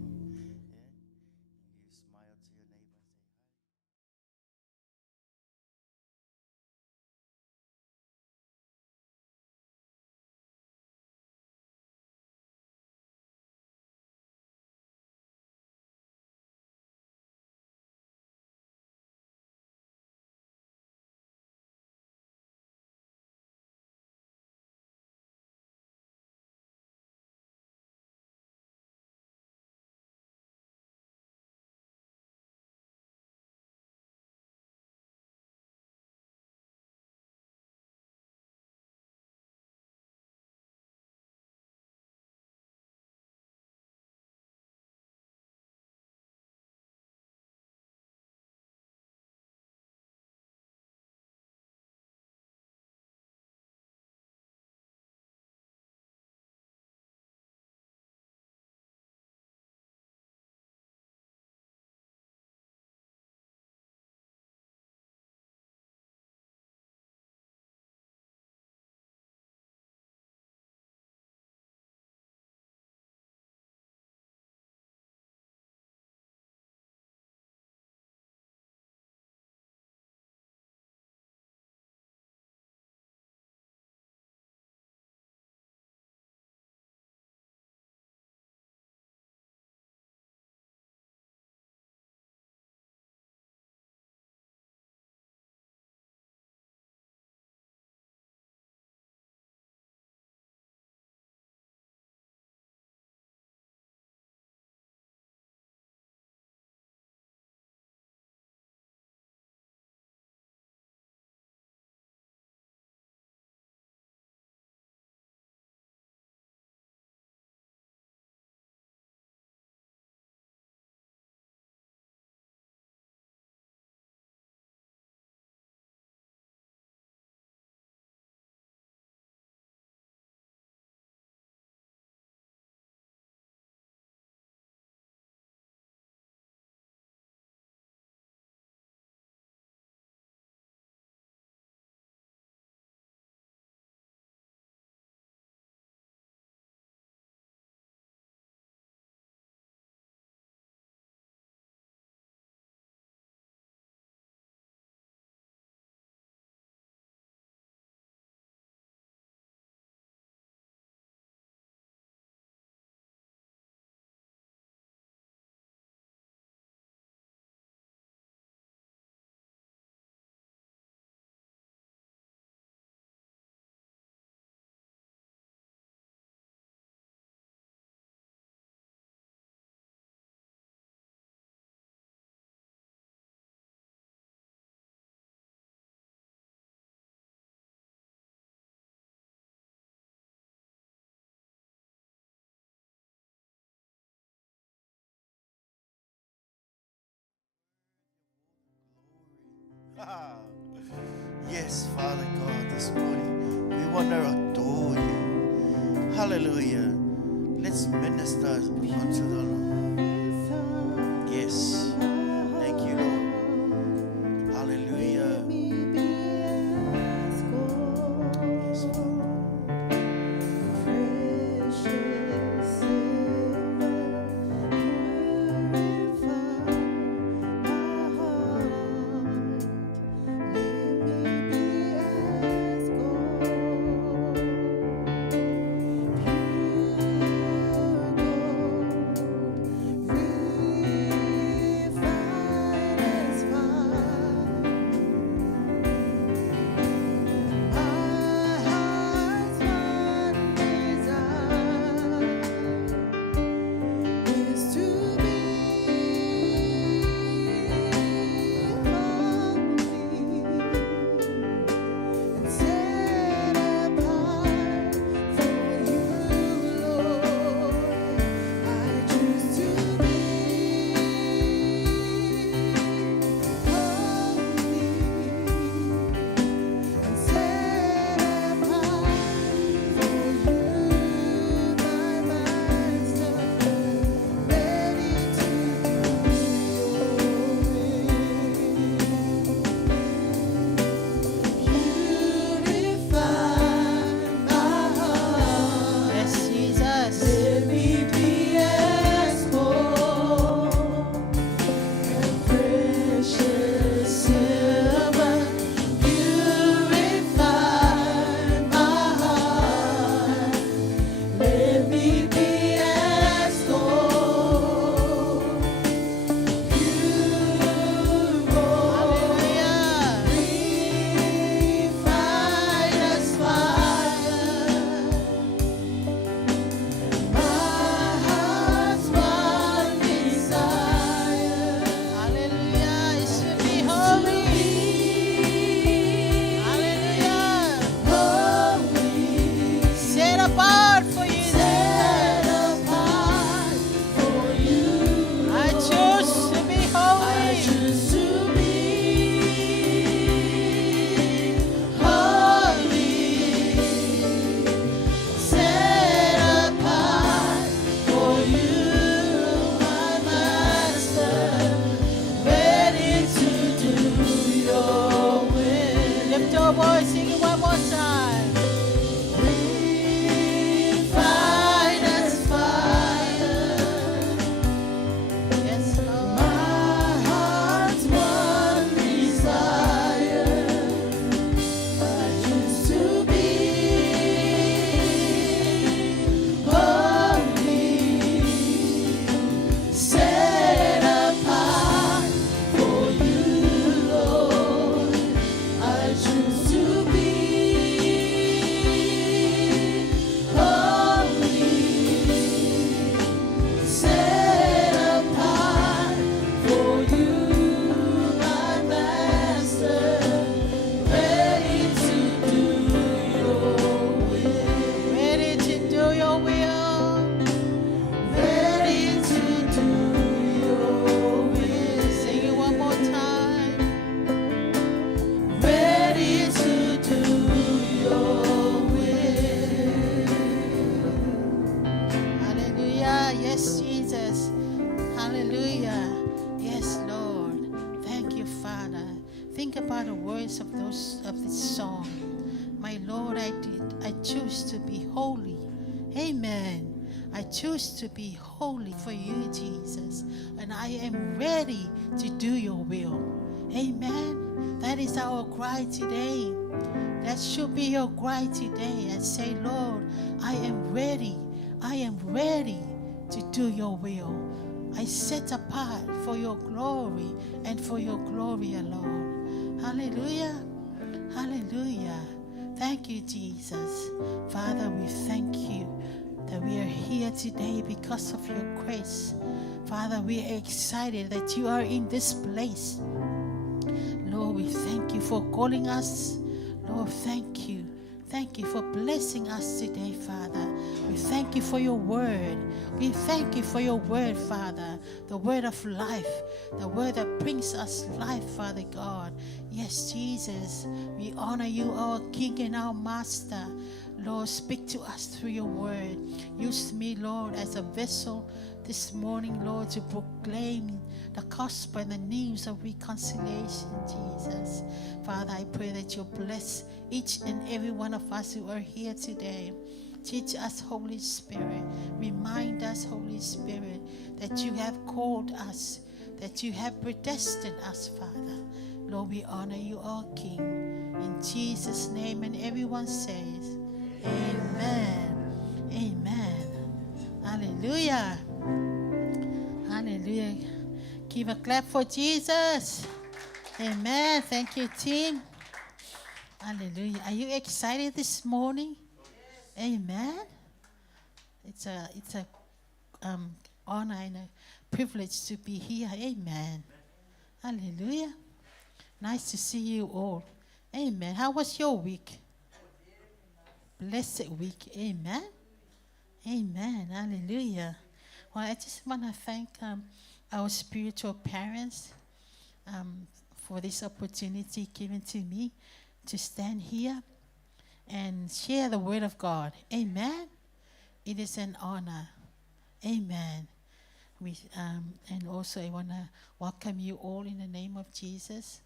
Yes, Father God, this morning we want to adore you. Hallelujah. Let's minister unto the Lord. Yes. Thank you, Lord. Hallelujah. Yes, Father. Yes, Jesus. Let me be as gold and precious silver. Purify my heart. Let me be as gold. Pure gold. Hallelujah. Refined as fire. My heart's one desire Hallelujah. It should be is to holy. be Hallelujah. holy, Set apart for you. set apart for you. I choose to be I holy. choose to be holy, set apart for you, my Master, ready to do your will. Lift your voice, sing it one more time. Refined as fire. Yes, Lord. My heart's one desire is to be holy, set apart for you, Lord. I choose to be holy, set apart for you, my Master, ready to do your will, Ready to do your will. ready to do your will, Sing it one more time. ready to do your will. Hallelujah. Yes, Jesus. Hallelujah. Yes, Lord. Thank you, Father. Think about the words of this song. My Lord, I choose to be holy. Amen. I choose to be holy for you, Jesus. And I am ready to do your will. Amen. That is our cry today. That should be your cry today. And say, Lord, I am ready. I am ready to do your will. I set apart for your glory and for your glory alone. Hallelujah. Hallelujah. Thank you, Jesus. Father, we thank you that we are here today because of your grace. Father, we are excited that you are in this place. Lord, we thank you for calling us. Lord, thank you. thank you for blessing us today, Father. We thank you for your word. We thank you for your word, Father, the word of life, the word that brings us life, Father God. Yes, Jesus, we honor you, our King and our Master. Lord, speak to us through your word. Use me, Lord, as a vessel this morning, Lord, to proclaim the gospel and the news of reconciliation, Jesus. Father, I pray that you bless each and every one of us who are here today. Teach us, Holy Spirit. Remind us, Holy Spirit, that you have called us, that you have predestined us, Father. Lord, we honor you, our King. In Jesus' name, and everyone says, Amen. Amen. Hallelujah. Hallelujah. Give a clap for Jesus. Amen. Thank you, team. Hallelujah. Are you excited this morning? Amen. It's a honor and a privilege to be here. Amen. Hallelujah. Nice to see you all. Amen. How was your week? Blessed week. Amen. Amen. Hallelujah. Well, I just want to thank our spiritual parents for this opportunity given to me to stand here and share the word of God. Amen. It is an honor. Amen. And also I want to welcome you all in the name of Jesus,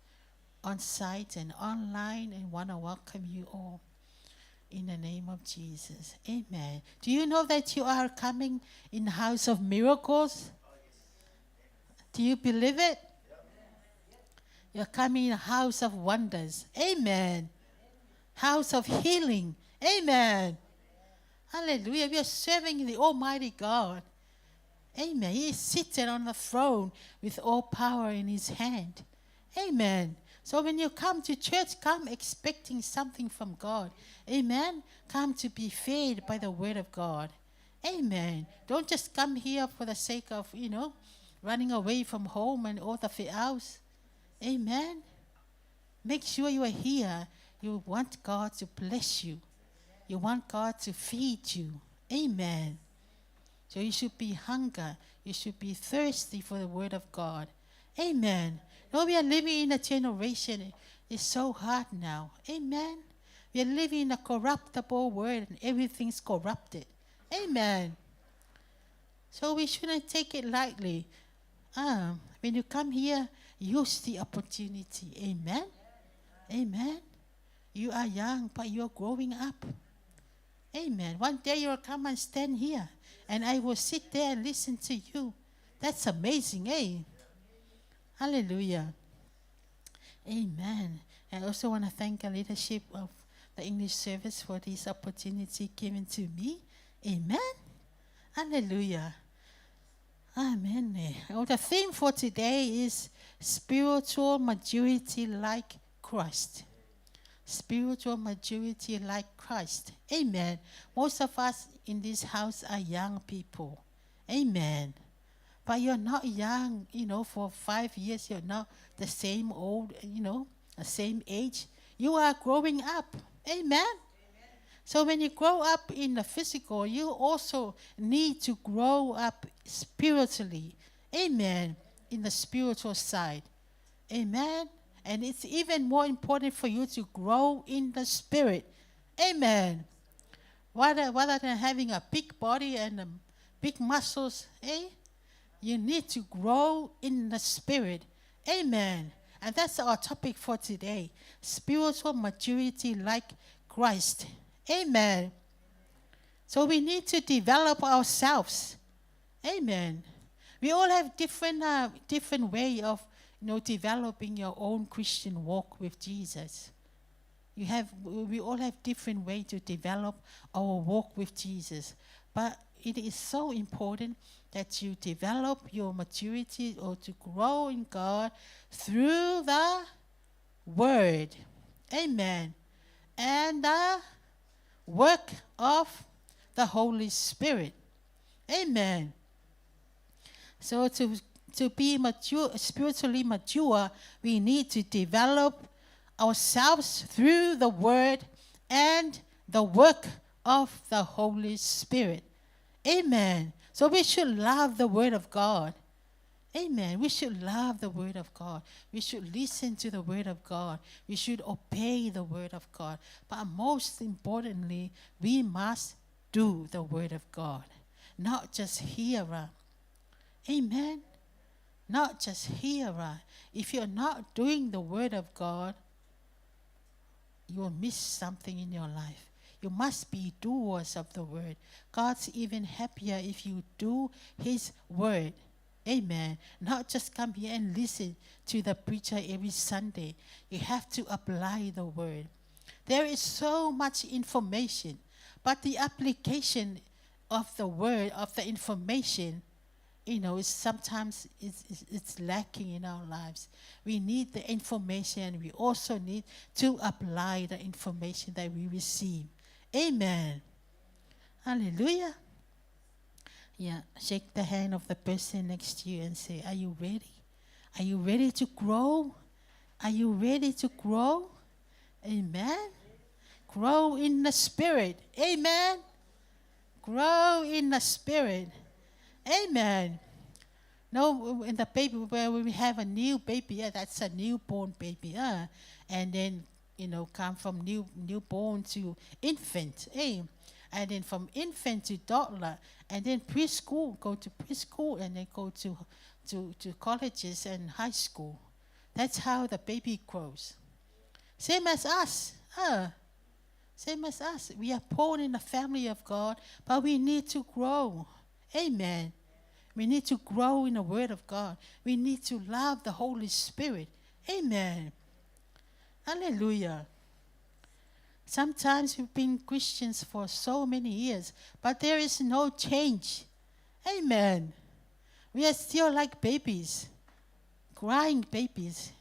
on site and online, and want to welcome you all in the name of Jesus. Amen. Do you know that you are coming in the house of miracles? Do you believe it? You're coming in a house of wonders. Amen. House of healing. Amen. Hallelujah. We are serving the Almighty God. Amen. He is seated on the throne with all power in his hand. Amen. So when you come to church, come expecting something from God. Amen. Come to be fed by the word of God. Amen. Don't just come here for the sake of, running away from home and all the house. Amen. Make sure you are here. You want God to bless you. You want God to feed you. Amen. So you should be hunger. You should be thirsty for the word of God. Amen. Lord, we are living in a generation, it's so hard now. Amen. We are living in a corruptible world and everything's corrupted. Amen. So we shouldn't take it lightly. When you come here, use the opportunity. Amen. Amen. You are young, but you're growing up. Amen. One day you'll come and stand here, and I will sit there and listen to you. That's amazing, eh? Hallelujah. Amen. I also want to thank the leadership of the English service for this opportunity given to me. Amen. Hallelujah. Amen. Well, the theme for today is spiritual maturity like Christ. Spiritual maturity like Christ. Amen. Most of us in this house are young people. Amen. But you're not young, for 5 years. You're not the same old, the same age. You are growing up. Amen. So when you grow up in the physical, you also need to grow up spiritually. Amen. In the spiritual side. Amen. And it's even more important for you to grow in the spirit. Amen. Rather than having a big body and big muscles, you need to grow in the spirit. Amen. And that's our topic for today. Spiritual maturity like Christ. Amen. So we need to develop ourselves. Amen. We all have different way of developing your own Christian walk with Jesus. We all have different way to develop our walk with Jesus. But it is so important that you develop your maturity or to grow in God through the Word. Amen. And the work of the Holy Spirit. Amen. So to be mature, spiritually mature, we need to develop ourselves through the Word and the work of the Holy Spirit. Amen. So we should love the Word of God. Amen. We should love the Word of God. We should listen to the Word of God. We should obey the Word of God. But most importantly, we must do the Word of God, not just hear. Amen. Not just hear. If you're not doing the Word of God, you will miss something in your life. You must be doers of the Word. God's even happier if you do His Word. Amen. Not just come here and listen to the preacher every Sunday. You have to apply the Word. There is so much information, but the application of the Word, of the information, is sometimes it's lacking in our lives. We need the information. We also need to apply the information that we receive. Amen. Hallelujah. Yeah, shake the hand of the person next to you and say, are you ready? Are you ready to grow? Are you ready to grow? Amen. Grow in the Spirit. Amen. Grow in the Spirit. Amen. No, in the baby, where we have a new baby, that's a newborn baby. And then, come from newborn to infant. And then from infant to toddler, and then preschool, go to preschool, and then go to colleges and high school. That's how the baby grows. Same as us. Same as us. We are born in the family of God, but we need to grow. Amen. We need to grow in the Word of God. We need to love the Holy Spirit. Amen. Hallelujah. Sometimes we've been Christians for so many years, but there is no change. Amen. We are still like babies, crying babies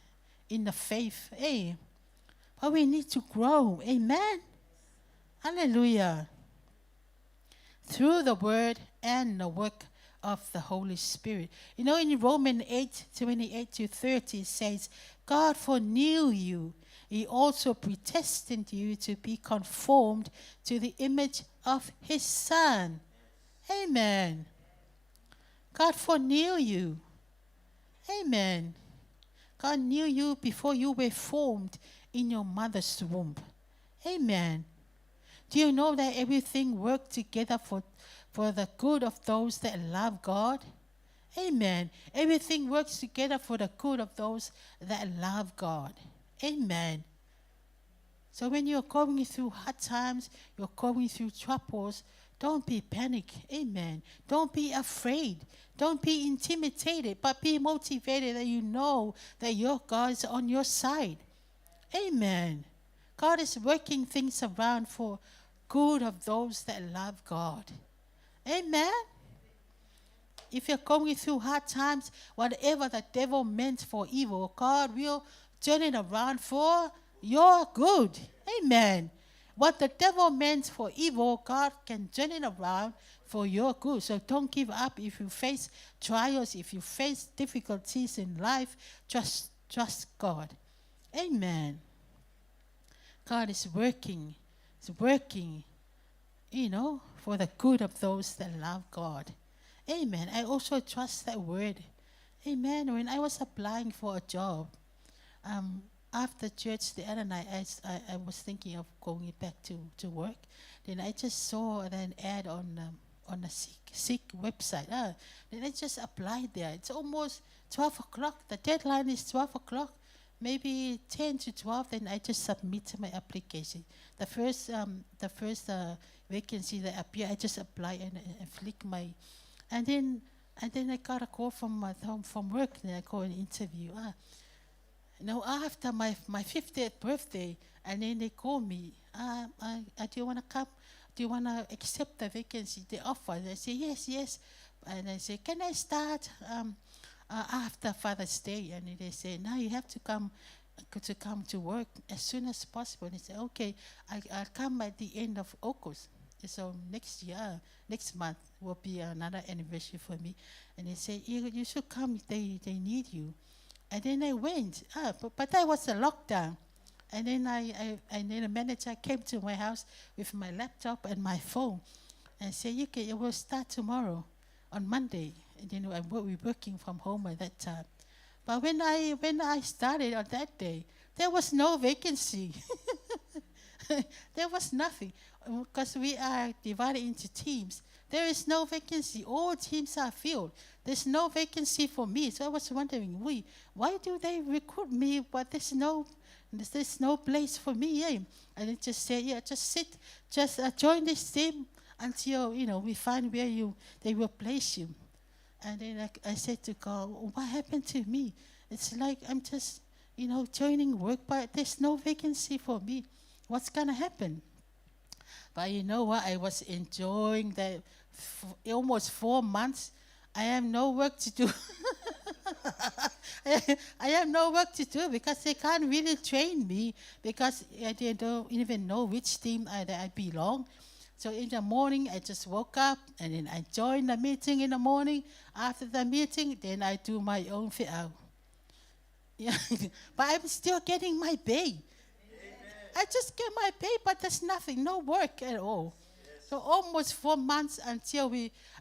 in the faith. But we need to grow. Amen. Hallelujah. Through the Word and the work of the Holy Spirit. In Romans 8:28-30 it says, God foreknew you. He also predestined you to be conformed to the image of His Son. Amen. God foreknew you. Amen. God knew you before you were formed in your mother's womb. Amen. Do you know that everything works together for the good of those that love God? Amen. Everything works together for the good of those that love God. Amen. So when you're going through hard times, you're going through troubles, don't be panic. Amen. Don't be afraid. Don't be intimidated, but be motivated that you know that your God is on your side. Amen. God is working things around for good of those that love God. Amen. If you're going through hard times, whatever the devil meant for evil, God will turn it around for your good. Amen. What the devil meant for evil, God can turn it around for your good. So don't give up. If you face trials, if you face difficulties in life, trust God. Amen. God is working. He's working, for the good of those that love God. Amen. I also trust that word. Amen. When I was applying for a job, after church the other night, I was thinking of going back to work. Then I just saw an ad on a sick website. Then I just applied there. It's almost 12 o'clock. The deadline is 12 o'clock. Maybe 10 to 12, then I just submit my application. The first vacancy that appeared, I just apply and flick my, and then I got a call from work. Then I go and interview. After my 50th birthday, and then they call me. Do you want to come? Do you want to accept the vacancy they offer? And I say yes. And I say, can I start after Father's Day? And they say, no, you have to come to work as soon as possible. And I say, okay, I'll come at the end of August. So next month will be another anniversary for me. And they say, you should come. They need you. And then I went. But that was a lockdown. And then and then the manager came to my house with my laptop and my phone and said, you will start tomorrow on Monday. And then we were working from home at that time. But when I started on that day, there was no vacancy. There was nothing, because we are divided into teams. There is no vacancy. All teams are filled. There's no vacancy for me. So I was wondering, why do they recruit me, but there's no place for me? Yeah. And it just said, just join this team until we find where they will place you. And then I said to God, what happened to me? It's like I'm just joining work, but there's no vacancy for me. What's going to happen? But you know what? I was enjoying that almost 4 months. I have no work to do. I have no work to do because they can't really train me because they don't even know which team I belong. So in the morning, I just woke up and then I joined the meeting in the morning. After the meeting, then I do my own fit out. Yeah. But I'm still getting my pay. I just get my pay, but there's nothing, no work at all. So almost 4 months until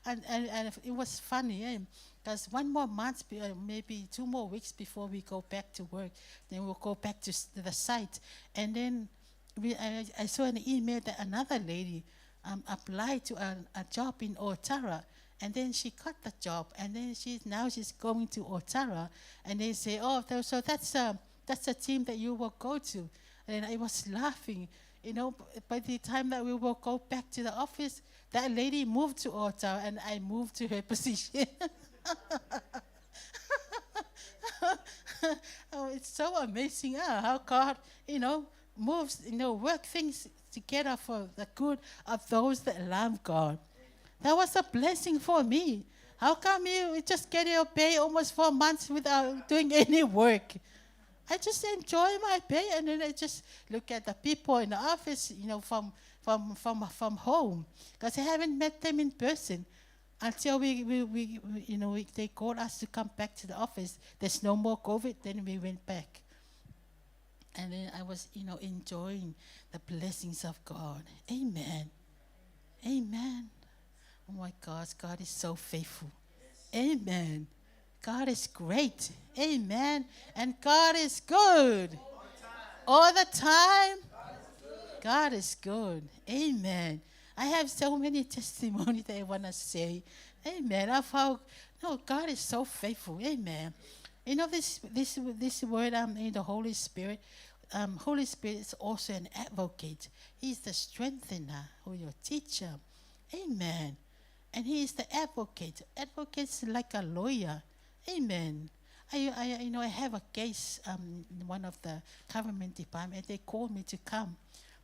and it was funny, because 1 more month, maybe 2 more weeks before we go back to work, then we'll go back to the site. And then I saw an email that another lady applied to a job in Otara, and then she got the job, and then she's going to Otara, and they say, so that's the team that you will go to. And I was laughing, by the time that we will go back to the office, that lady moved to Ottawa and I moved to her position. Oh, it's so amazing how God, moves, work things together for the good of those that love God. That was a blessing for me. How come you just get your pay almost 4 months without doing any work? I just enjoy my pay, and then I just look at the people in the office, from home, because I haven't met them in person until they called us to come back to the office. There's no more COVID, then we went back, and then I was, enjoying the blessings of God. Amen, amen. Oh my gosh, God is so faithful. Amen. God is great. Amen. And God is good. All the time. God is good. Amen. I have so many testimonies that I want to say. Amen. Of how, God is so faithful. Amen. This word, in the Holy Spirit. Holy Spirit is also an advocate. He's the strengthener or your teacher. Amen. And he is the advocate. Advocate's like a lawyer. Amen. I have a case in one of the government department. They called me to come.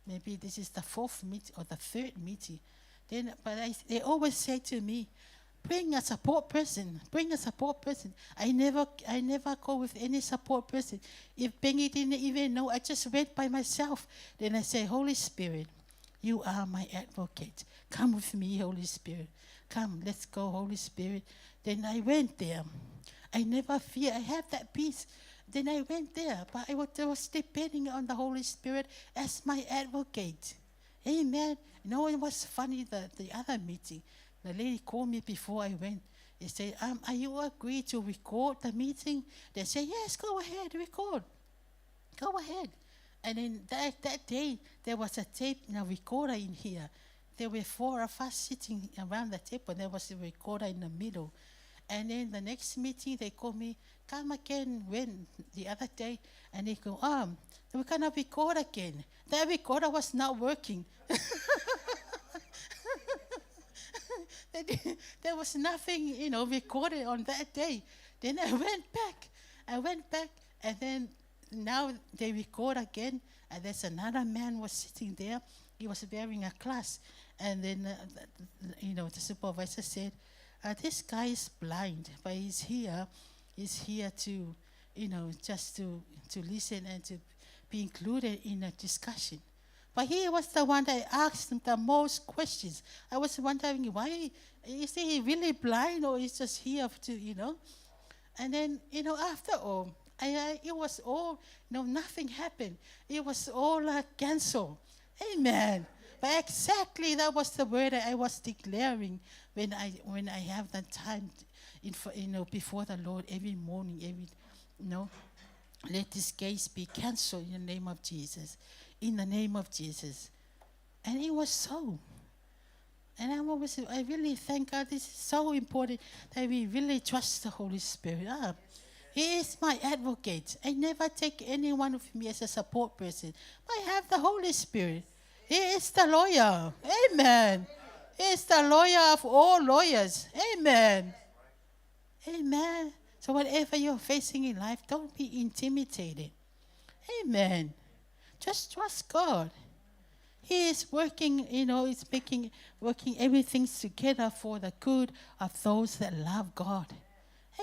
Maybe this is the 4th meeting or the 3rd meeting. They always say to me, bring a support person. Bring a support person. I never go with any support person. If Benny didn't even know, I just went by myself. Then I say, Holy Spirit, you are my advocate. Come with me, Holy Spirit. Come, let's go, Holy Spirit. Then I went there. I never fear. I have that peace. Then I went there, but I was depending on the Holy Spirit as my advocate. Amen. It was funny, the other meeting. The lady called me before I went. They said, are you agree to record the meeting? They said, yes, go ahead, record. Go ahead. And then that day, there was a tape and a recorder in here. There were 4 of us sitting around the table. There was a recorder in the middle. And then the next meeting, they called me, come again when the other day. And they go, we're going to record again. That recorder was not working. There was nothing, recorded on that day. Then I went back, and then now they record again. And there's another man was sitting there. He was wearing a class. And then, the supervisor said, this guy is blind, but he's here to, just to listen and to be included in a discussion. But he was the one that asked him the most questions. I was wondering, why, is he really blind or is just here to, And then, after all, it was all, nothing happened. It was all cancelled. Amen. But exactly that was the word that I was declaring when I have that time, before the Lord every morning, let this case be cancelled in the name of Jesus. In the name of Jesus. And it was so. And I really thank God. This is so important that we really trust the Holy Spirit. He is my advocate. I never take anyone with me as a support person. I have the Holy Spirit. He is the lawyer. Amen. He is the lawyer of all lawyers. Amen. Amen. So whatever you're facing in life, don't be intimidated. Amen. Just trust God. He is working, he's working everything together for the good of those that love God.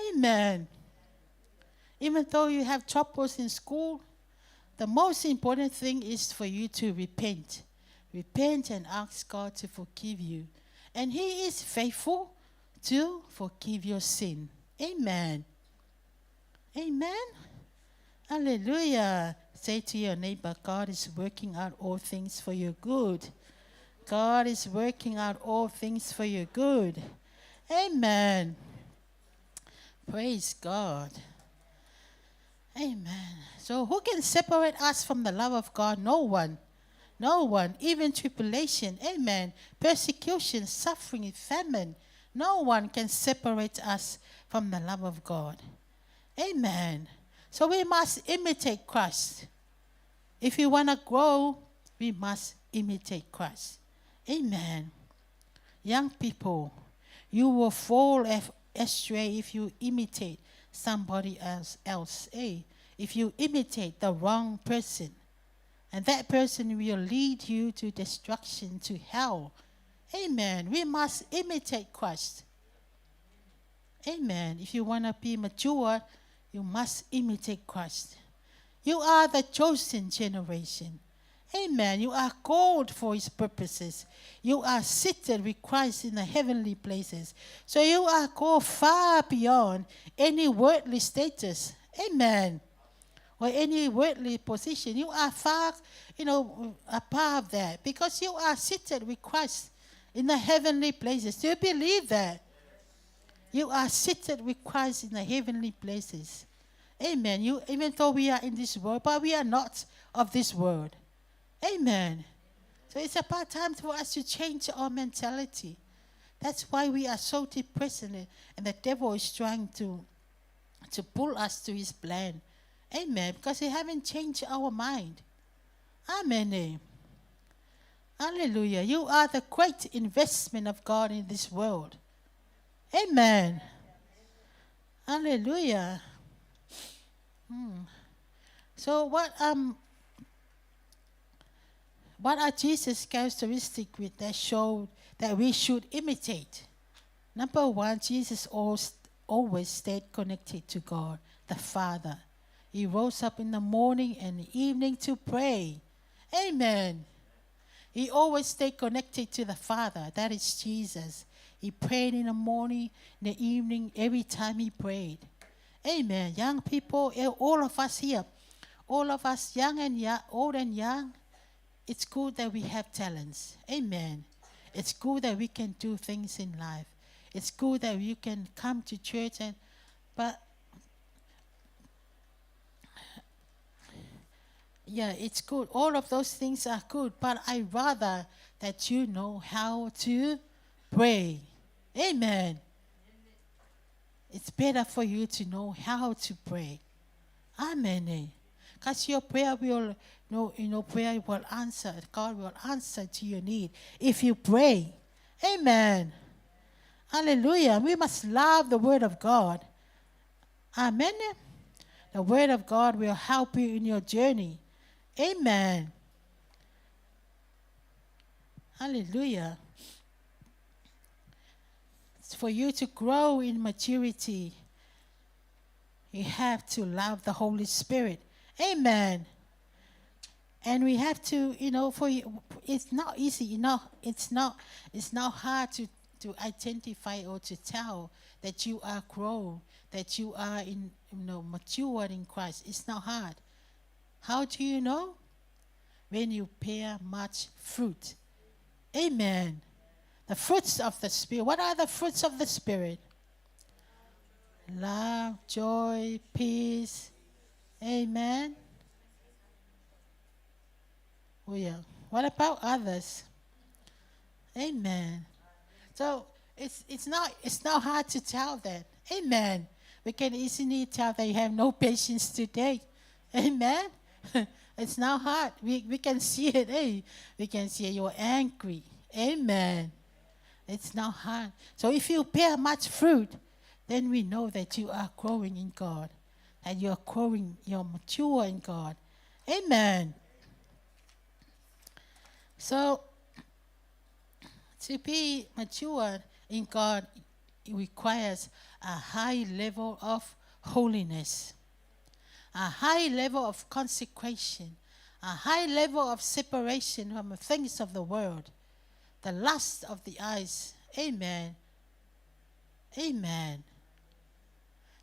Amen. Even though you have troubles in school, the most important thing is for you to repent. Repent and ask God to forgive you. And He is faithful to forgive your sin. Amen. Amen. Hallelujah. Say to your neighbor, God is working out all things for your good. God is working out all things for your good. Amen. Praise God. Amen. So who can separate us from the love of God? No one. No one. Even tribulation. Amen. Persecution, suffering, famine. No one can separate us from the love of God. Amen. So we must imitate Christ. If we want to grow, we must imitate Christ. Amen. Young people, you will fall astray if you imitate somebody else. If you imitate the wrong person, and that person will lead you to destruction, to hell. Amen. We must imitate Christ. Amen. If you want to be mature, you must imitate Christ. You are the chosen generation. Amen. You are called for His purposes. You are seated with Christ in the heavenly places. So you are called far beyond any worldly status. Amen. Or any worldly position. You are far, above that. Because you are seated with Christ in the heavenly places. Do you believe that? You are seated with Christ in the heavenly places. Amen. Even though we are in this world, but we are not of this world. Amen. So it's about time for us to change our mentality. That's why we are so depressed, and the devil is trying to pull us to his plan. Amen. Because he haven't changed our mind. Amen. Hallelujah. You are the great investment of God in this world. Amen. Hallelujah. So what are Jesus' characteristics that show that we should imitate? Number one, Jesus always stayed connected to God, the Father. He rose up in the morning and the evening to pray. Amen. He always stayed connected to the Father. That is Jesus. He prayed in the morning, in the evening, every time he prayed. Amen. Young people, all of us here, all of us, young and young, old and young, it's good that we have talents. Amen. It's good that we can do things in life. It's good that we can come to church, but yeah, it's good. All of those things are good, but I rather that you know how to pray. Amen. It's better for you to know how to pray. Amen. Because your prayer will, prayer will answer. God will answer to your need if you pray. Amen. Hallelujah. We must love the Word of God. Amen. The Word of God will help you in your journey. Amen. Hallelujah. For you to grow in maturity, you have to love the Holy Spirit. Amen. And we have to, for you, it's not easy, it's not hard to identify or to tell that you are grown, that you are mature in Christ. It's not hard. How do you know? When you bear much fruit. Amen. The fruits of the Spirit. What are the fruits of the Spirit? Love, joy, peace. Amen. Oh yeah. What about others? Amen. So it's not hard to tell that. Amen. We can easily tell that you have no patience today. Amen. It's not hard. We can see it. Hey, we can see you're angry. Amen. It's not hard. So if you bear much fruit, then we know that you are growing in God, that you are growing, you're mature in God. Amen. So to be mature in God, it requires a high level of holiness, a high level of consecration, a high level of separation from the things of the world, the lust of the eyes. Amen. Amen.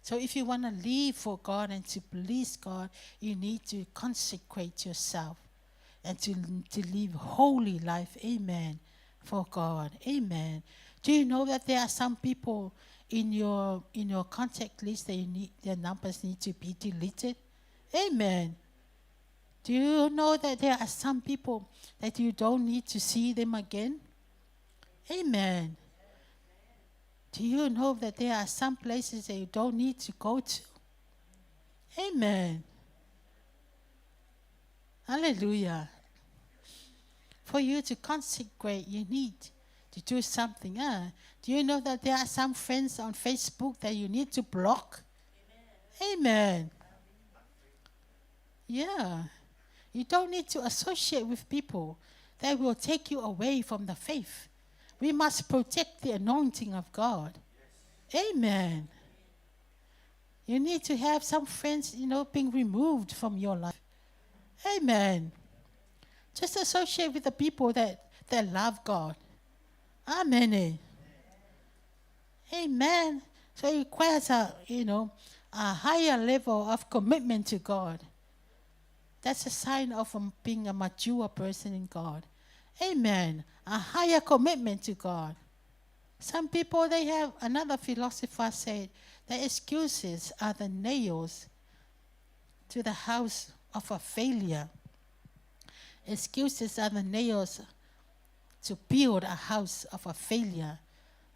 So if you want to live for God and to please God, you need to consecrate yourself and to live holy life. Amen. For God. Amen. Do you know that there are some people in your contact list that their numbers need to be deleted? Amen. Do you know that there are some people that you don't need to see them again? Amen. Do you know that there are some places that you don't need to go to? Amen. Hallelujah. For you to consecrate, you need to do something. Do you know that there are some friends on Facebook that you need to block? Amen. Yeah. You don't need to associate with people that will take you away from the faith. We must protect the anointing of God. Amen. You need to have some friends, being removed from your life. Amen. Just associate with the people that love God. Amen. Amen. So it requires a higher level of commitment to God. That's a sign of being a mature person in God. Amen. A higher commitment to God. Some people, they have, another philosopher said, the excuses are the nails to the house of a failure. Excuses are the nails to build a house of a failure.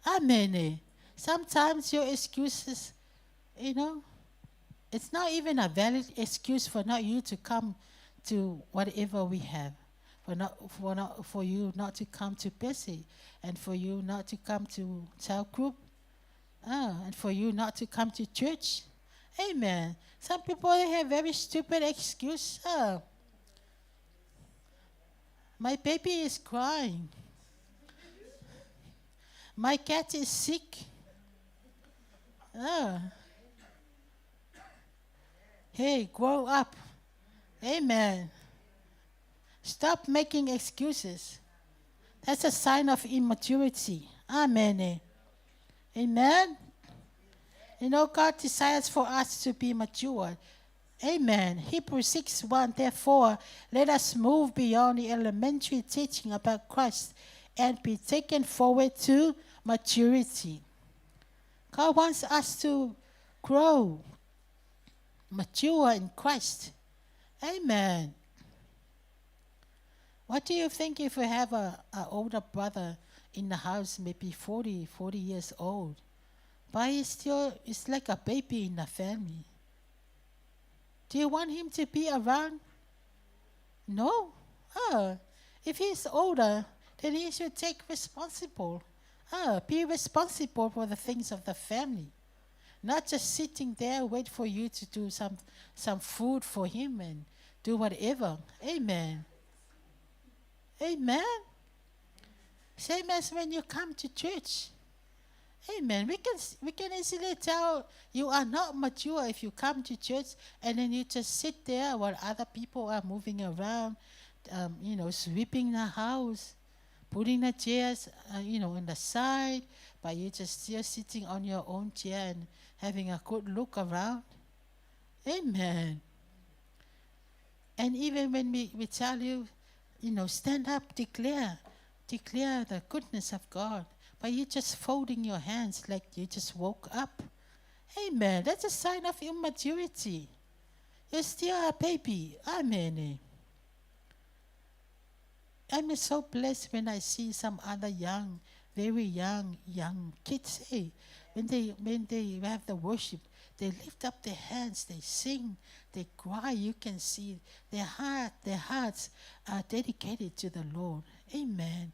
Amen. Sometimes your excuses, it's not even a valid excuse for not you to come to whatever we have, for you not to come to Bessie, and for you not to come to child group, and for you not to come to church. Amen. Some people, they have very stupid excuse. My baby is crying. My cat is sick. Hey, grow up. Amen. Stop making excuses. That's a sign of immaturity. Amen. Amen. God desires for us to be mature. Amen. Hebrews 6:1, therefore, let us move beyond the elementary teaching about Christ and be taken forward to maturity. God wants us to grow, mature in Christ. Amen. What do you think if you have an older brother in the house, maybe 40 years old, but it's like a baby in the family? Do you want him to be around? No. If he's older, then he should take responsible. Be responsible for the things of the family. Not just sitting there, wait for you to do some food for him and do whatever. Amen. Amen. Same as when you come to church. Amen. We can easily tell you are not mature if you come to church and then you just sit there while other people are moving around, sweeping the house, putting the chairs, on the side, but you're just still sitting on your own chair and having a good look around. Amen. And even when we tell you, stand up, declare the goodness of God, but you're just folding your hands like you just woke up. Amen. That's a sign of immaturity. You're still a baby. Amen. I'm so blessed when I see some other very young kids. When they have the worship, they lift up their hands, they sing, they cry. You can see their hearts are dedicated to the Lord. Amen.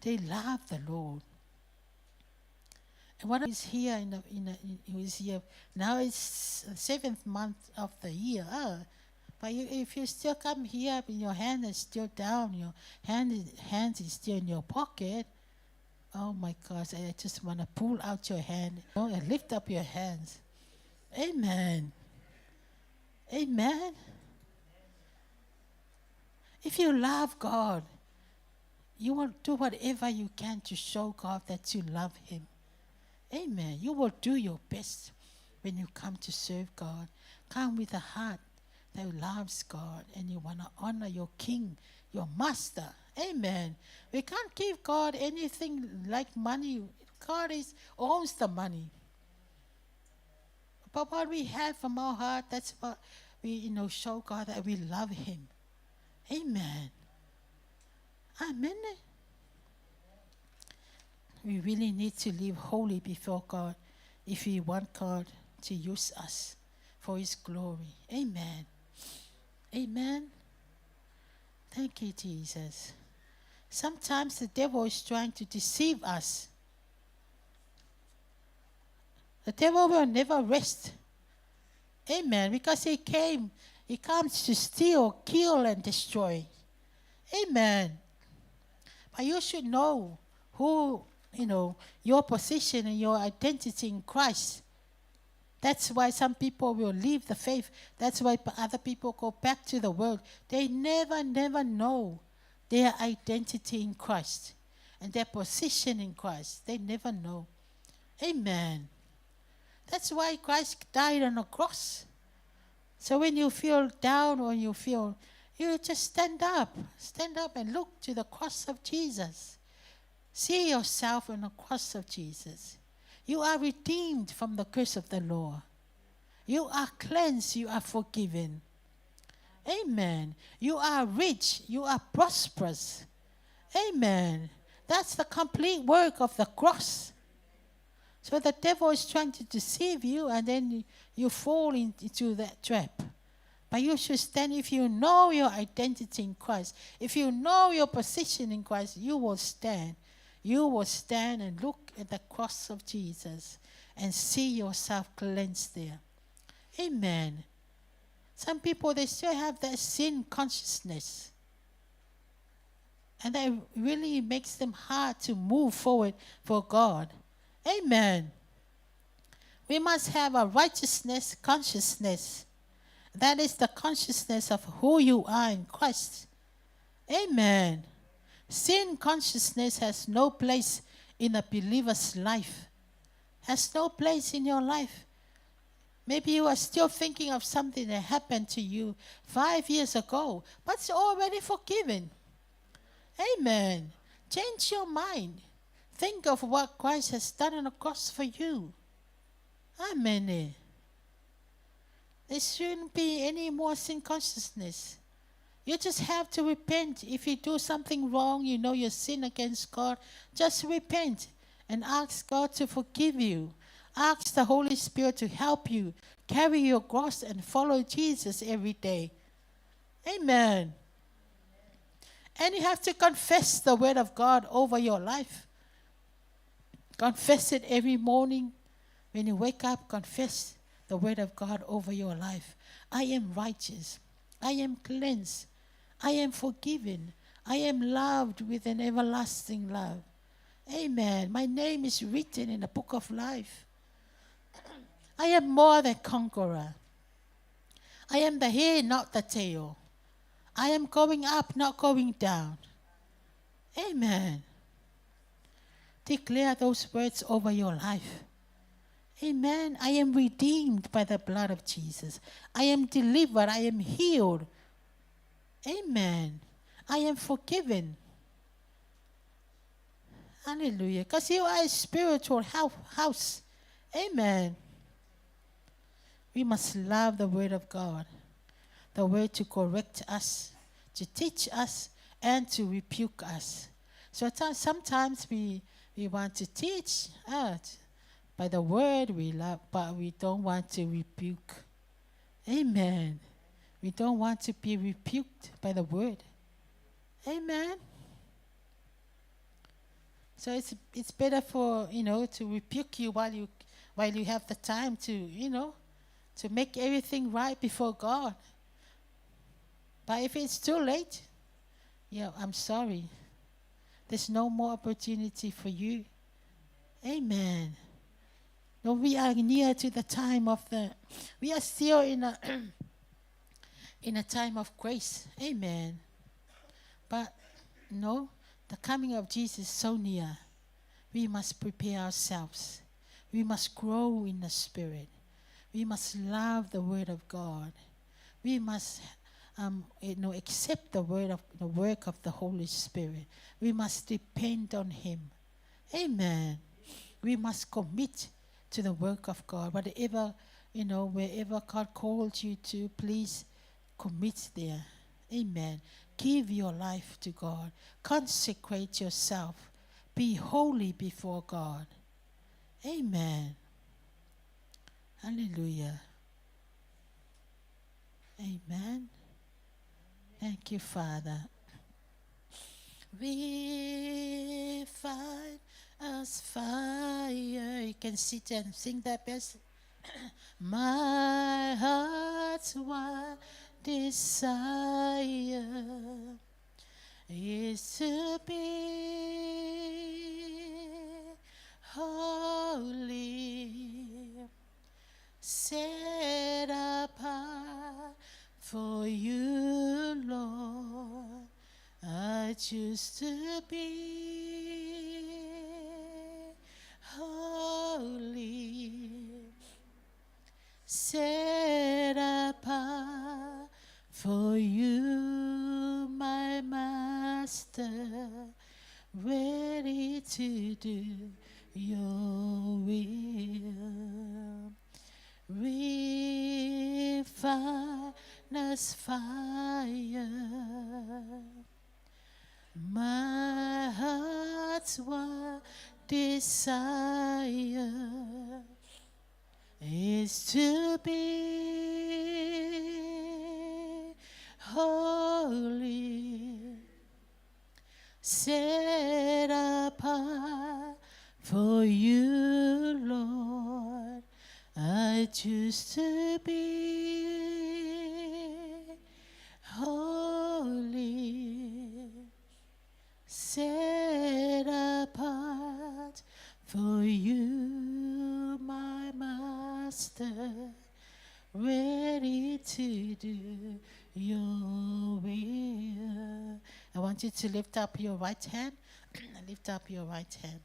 They love the Lord. And what is here is here now? It's the 7th month of the year. But if you still come here and your hand is still down, your hand is still in your pocket. Oh my gosh! I just want to pull out your hand and lift up your hands. Amen. Amen. If you love God, you will do whatever you can to show God that you love Him. Amen. You will do your best when you come to serve God. Come with a heart that loves God and you want to honor your King, your Master. Amen. We can't give God anything like money. God owns the money. But what we have from our heart, that's what we show God that we love Him. Amen. Amen. We really need to live holy before God if we want God to use us for His glory. Amen. Amen. Thank you, Jesus. Sometimes the devil is trying to deceive us. The devil will never rest. Amen. Because he comes to steal, kill, and destroy. Amen. But you should know who, your position and your identity in Christ. That's why some people will leave the faith. That's why other people go back to the world. They never know their identity in Christ and their position in Christ. They never know. Amen. That's why Christ died on the cross. So when you feel down or you just stand up. Stand up and look to the cross of Jesus. See yourself on the cross of Jesus. You are redeemed from the curse of the law. You are cleansed. You are forgiven. Amen. You are rich. You are prosperous. Amen. That's the complete work of the cross. So the devil is trying to deceive you, and then you fall into that trap. But you should stand. If you know your identity in Christ, if you know your position in Christ, you will stand. You will stand and look at the cross of Jesus and see yourself cleansed there. Amen. Some people, they still have that sin consciousness. And that really makes them hard to move forward for God. Amen. We must have a righteousness consciousness. That is the consciousness of who you are in Christ. Amen. Sin consciousness has no place in a believer's life. Has no place in your life. Maybe you are still thinking of something that happened to you 5 years ago, but it's already forgiven. Amen. Change your mind. Think of what Christ has done on the cross for you. Amen. There shouldn't be any more sin consciousness. You just have to repent. If you do something wrong, you know you sin against God, just repent and ask God to forgive you. Ask the Holy Spirit to help you carry your cross and follow Jesus every day. Amen. And you have to confess the word of God over your life. Confess it every morning. When you wake up, confess the word of God over your life. I am righteous. I am cleansed. I am forgiven. I am loved with an everlasting love. Amen. My name is written in the book of life. I am more than conqueror. I am the head, not the tail. I am going up, not going down. Amen. Declare those words over your life. Amen. I am redeemed by the blood of Jesus. I am delivered. I am healed. Amen. I am forgiven. Hallelujah. Because you are a spiritual house. Amen. We must love the word of God. The word to correct us, to teach us, and to rebuke us. So sometimes we want to teach by the word we love, but we don't want to rebuke. Amen. We don't want to be rebuked by the word. Amen. So it's better for, to rebuke you while you have the time to, to make everything right before God. But if it's too late, I'm sorry. There's no more opportunity for you. Amen. No, we are near to the time we are still in a in a time of grace. Amen. But the coming of Jesus is so near. We must prepare ourselves. We must grow in the Spirit. We must love the Word of God. We must accept the work of the Holy Spirit. We must depend on Him. Amen. We must commit to the work of God. Whatever, wherever God called you to, please commit there. Amen. Give your life to God. Consecrate yourself. Be holy before God. Amen. Hallelujah. Amen. Thank you, Father. We find us fire. You can sit and sing that best. My heart's one desire is to be holy, set apart for you, Lord. I choose to be holy, set apart for you, my Master, ready to do your will. Refine us fire. My heart's one desire is to be holy, set apart for you, Lord. I choose to be holy, set apart for you, my Master, ready to do your will. I want you to lift up your right hand. Lift up your right hand.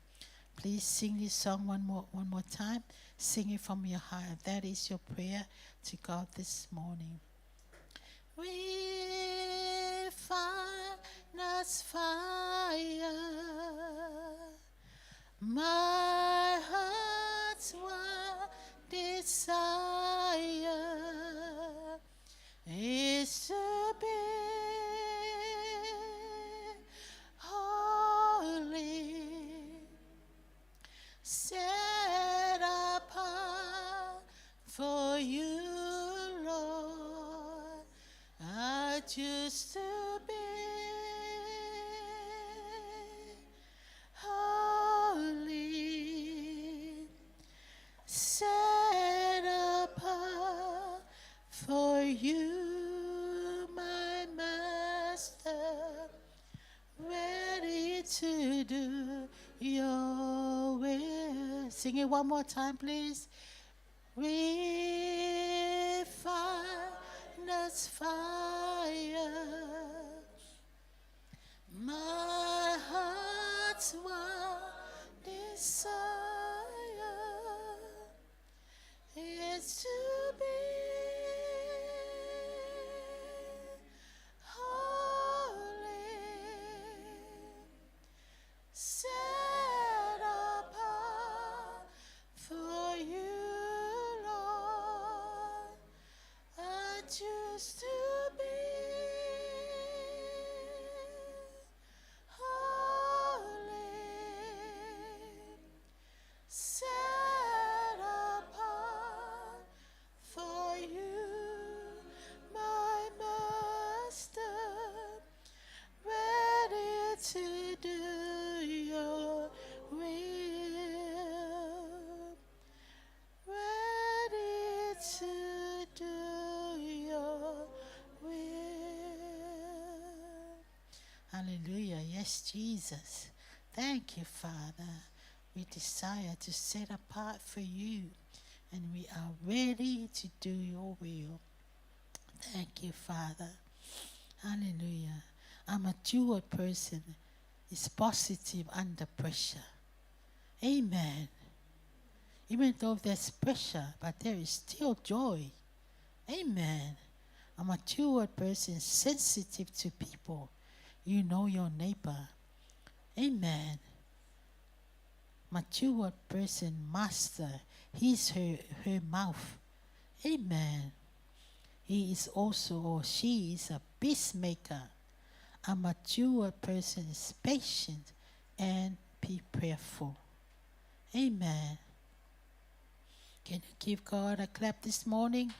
Please sing this song one more time. Sing it from your heart. That is your prayer to God this morning. Refine us fire. My heart's one desire is to be holy, set apart for you, Lord. I choose to be holy, set apart for you, my Master, ready to do your will. Sing it one more time, please. Refine us fire. My heart's one is to be holy, set apart for you, Lord. I choose to be holy, set apart for you, my Master, ready to do your will, ready to do your will. Hallelujah. Yes, Jesus. Thank you, Father. We desire to set apart for you, and we are ready to do your will. Thank you, Father. Hallelujah. A mature person is positive under pressure. Amen. Even though there's pressure, but there is still joy. Amen. A mature person is sensitive to people. You know your neighbor. Amen. Mature person, master, he's her mouth. Amen. He is also, or she is, a peacemaker. A mature person is patient and be prayerful. Amen. Can you give God a clap this morning?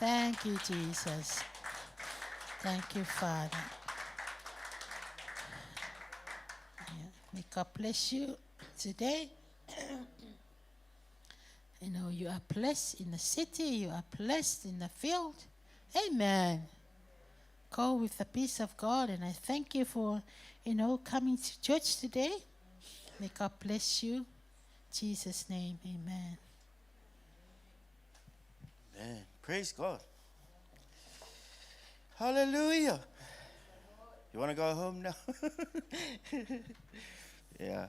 Thank you, Jesus. Thank you, Father. Yeah. May God bless you today. You know, you are blessed in the city, you are blessed in the field. Amen. Go with the peace of God, and I thank you for, coming to church today. May God bless you. In Jesus' name, amen. Man, praise God. Hallelujah. You want to go home now? Yeah.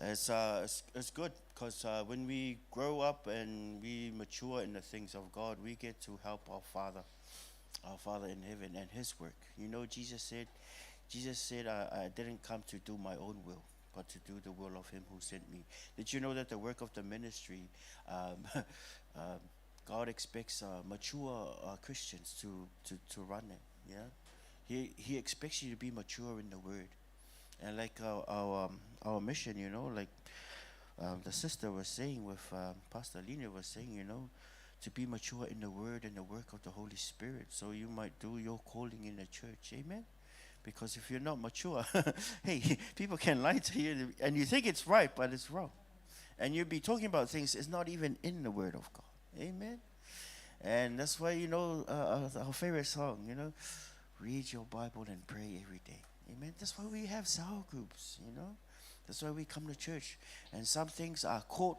It's good because when we grow up and we mature in the things of God, we get to help our Father in heaven and His work. You know, Jesus said, I didn't come to do my own will, but to do the will of Him who sent me. Did you know that the work of the ministry, God expects mature Christians to run it? Yeah, He expects you to be mature in the Word, and like our mission, like the sister was saying with Pastor Lena was saying, to be mature in the Word and the work of the Holy Spirit, so you might do your calling in the church. Amen. Because if you're not mature, hey, people can lie to you, and you think it's right, but it's wrong. And you'll be talking about things it's not even in the Word of God. Amen. And that's why, our favorite song, read your Bible and pray every day. Amen. That's why we have cell groups, That's why we come to church. And some things are caught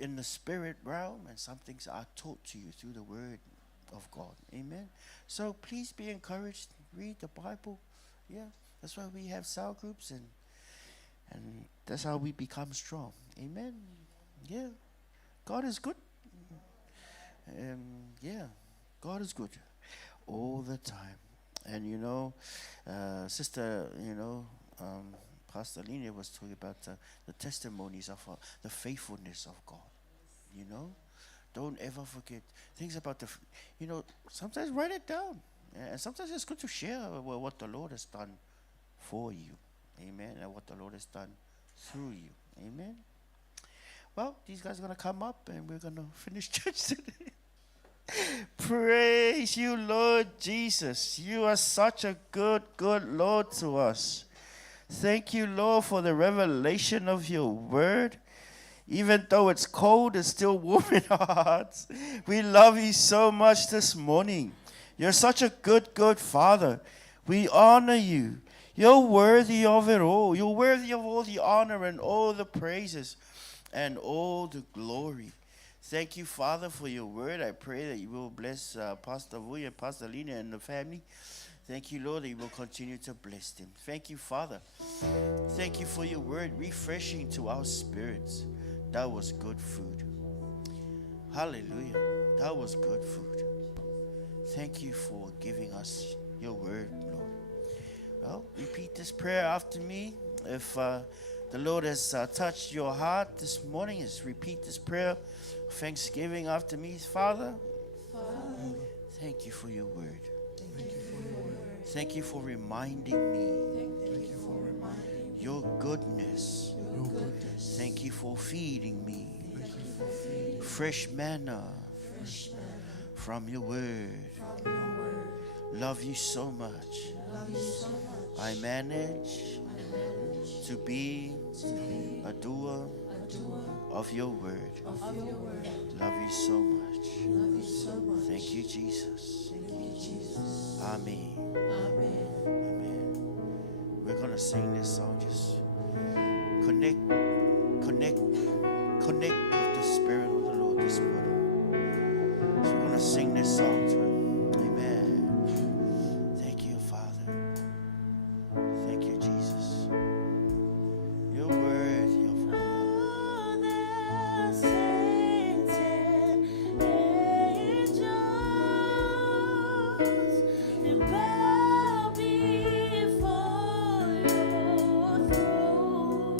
in the spirit realm, and some things are taught to you through the Word of God. Amen. So please be encouraged. Read the Bible. Yeah. That's why we have cell groups, and that's how we become strong. Amen. Yeah. God is good. Yeah. God is good all the time. And Sister, Pastor Lena was talking about the testimonies of the faithfulness of God. Don't ever forget things about sometimes write it down. And sometimes it's good to share what the Lord has done for you. Amen. And what the Lord has done through you. Amen. Well, these guys are going to come up and we're going to finish church today. Praise you, Lord Jesus. You are such a good Lord to us. Thank you, Lord, for the revelation of your word. Even though it's cold, it's still warm in our hearts. We love you so much this morning. You're such a good Father. We honor you. You're worthy of it all. You're worthy of all the honor and all the praises and all the glory. Thank you, Father, for your word. I pray that you will bless Pastor Wu and Pastor Lena and the family. Thank you, Lord, that you will continue to bless them. Thank you, Father. Thank you for your word, refreshing to our spirits. That was good food. Hallelujah. That was good food. Thank you for giving us your word, Lord. Well, repeat this prayer after me. If the Lord has touched your heart this morning, just repeat this prayer. Thanksgiving after me. Father, thank you for your word. Thank you for reminding me your goodness. Thank you for feeding me fresh manna from your word. Love you so much. I manage to be a doer of your word. Love you so much. Thank you, Jesus. Amen. Amen. We're going to sing this song. Just connect with the Spirit of the Lord this morning. So we're going to sing this song to Him. Amen. Thank you, Father. Thank you, Jesus. Your word, your Father. The saints and angels, they bow before your throne.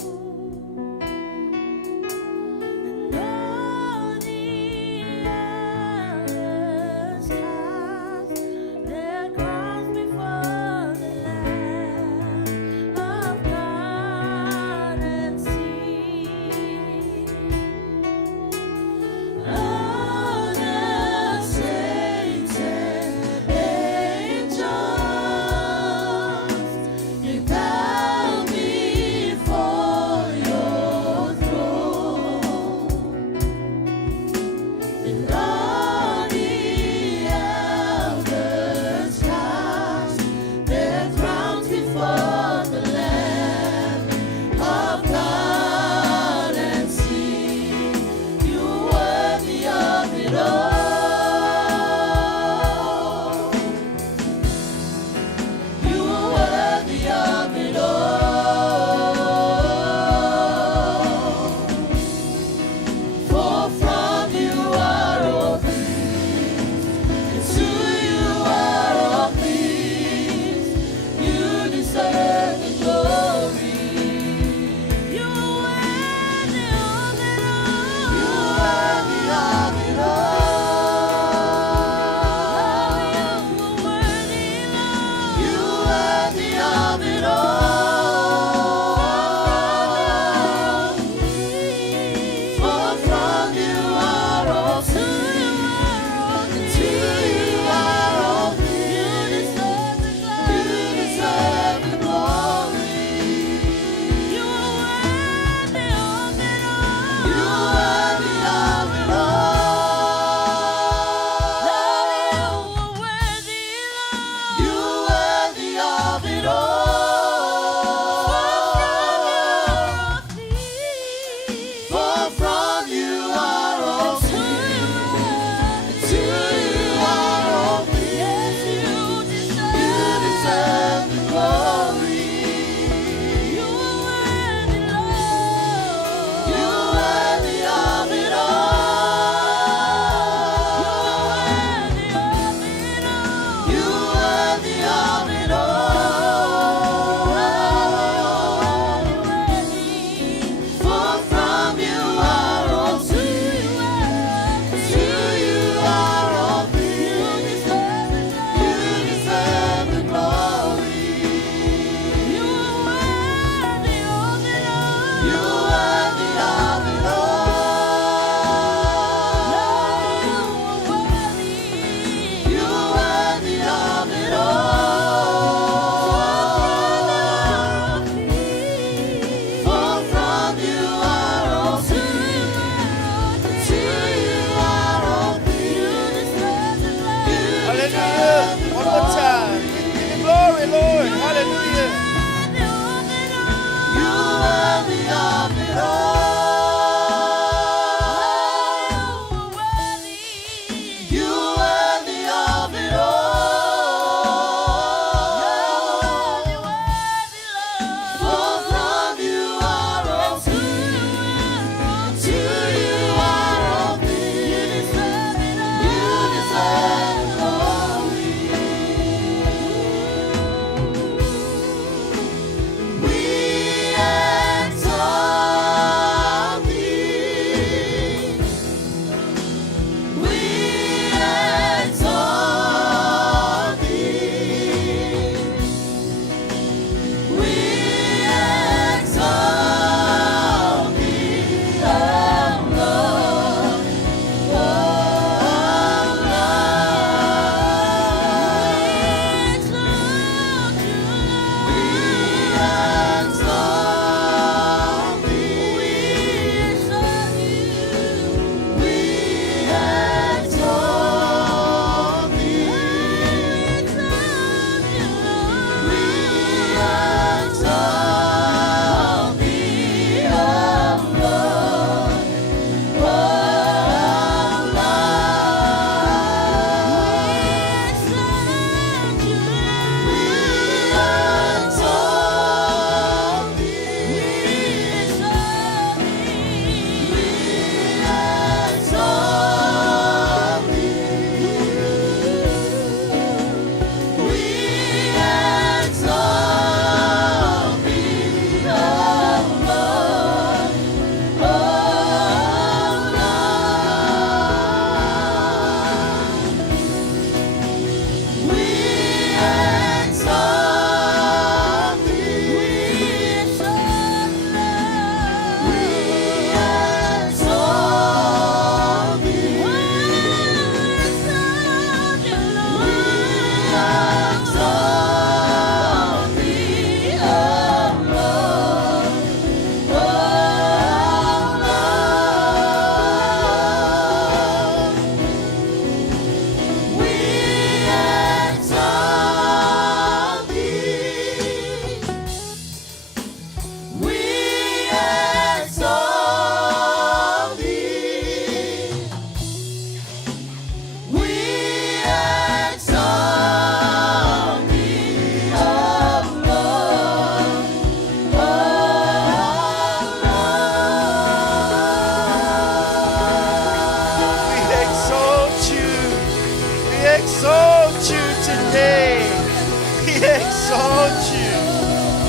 exalt you.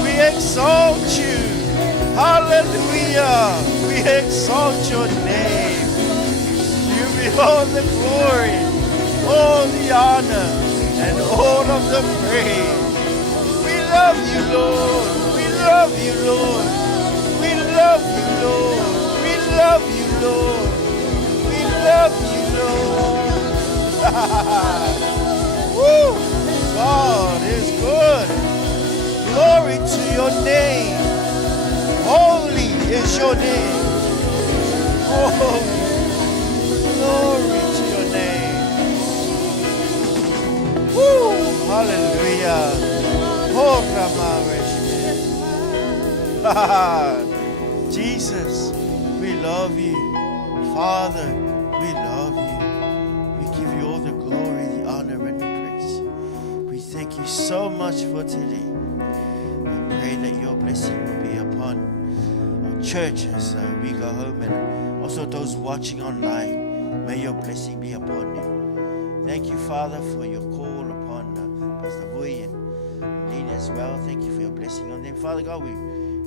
We exalt you. Hallelujah. We exalt your name. You be all the glory, all the honor, and all of the praise. We love you, Lord. We love you, Lord. We love you, Lord. We love you, Lord. We love you, Lord. Woo! God is good. Glory to your name. Holy is your name. Oh, glory to your name. Woo! Hallelujah. Oh, Ramaresh. Jesus, we love you. Father, we love you. We give you all the glory, the honor, and the praise. We thank you so much for today. We pray that your blessing will be upon our church as we go home, and also those watching online. May your blessing be upon them. Thank you, Father, for your call upon Pastor Vui and Dean as well. Thank you for your blessing on them. Father God, we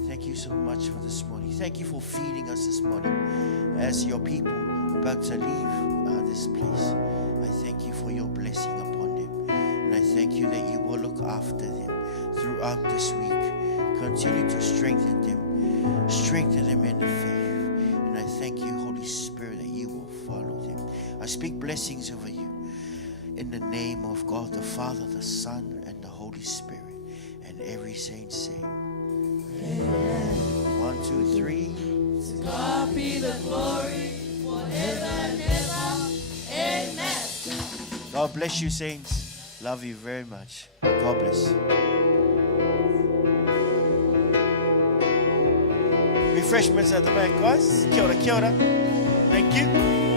thank you so much for this morning. Thank you for feeding us this morning as your people about to leave this place. I thank you for your blessing upon them. And I thank you that you will look after them throughout this week. Continue to strengthen them in the faith. And I thank you, Holy Spirit, that you will follow them. I speak blessings over you in the name of God, the Father, the Son, and the Holy Spirit. And every saint say, Amen. 1, 2, 3. To God be the glory forever and ever. Amen. God bless you, saints. Love you very much. God bless. Refreshments at the back, guys. Kia ora, kia ora. Thank you.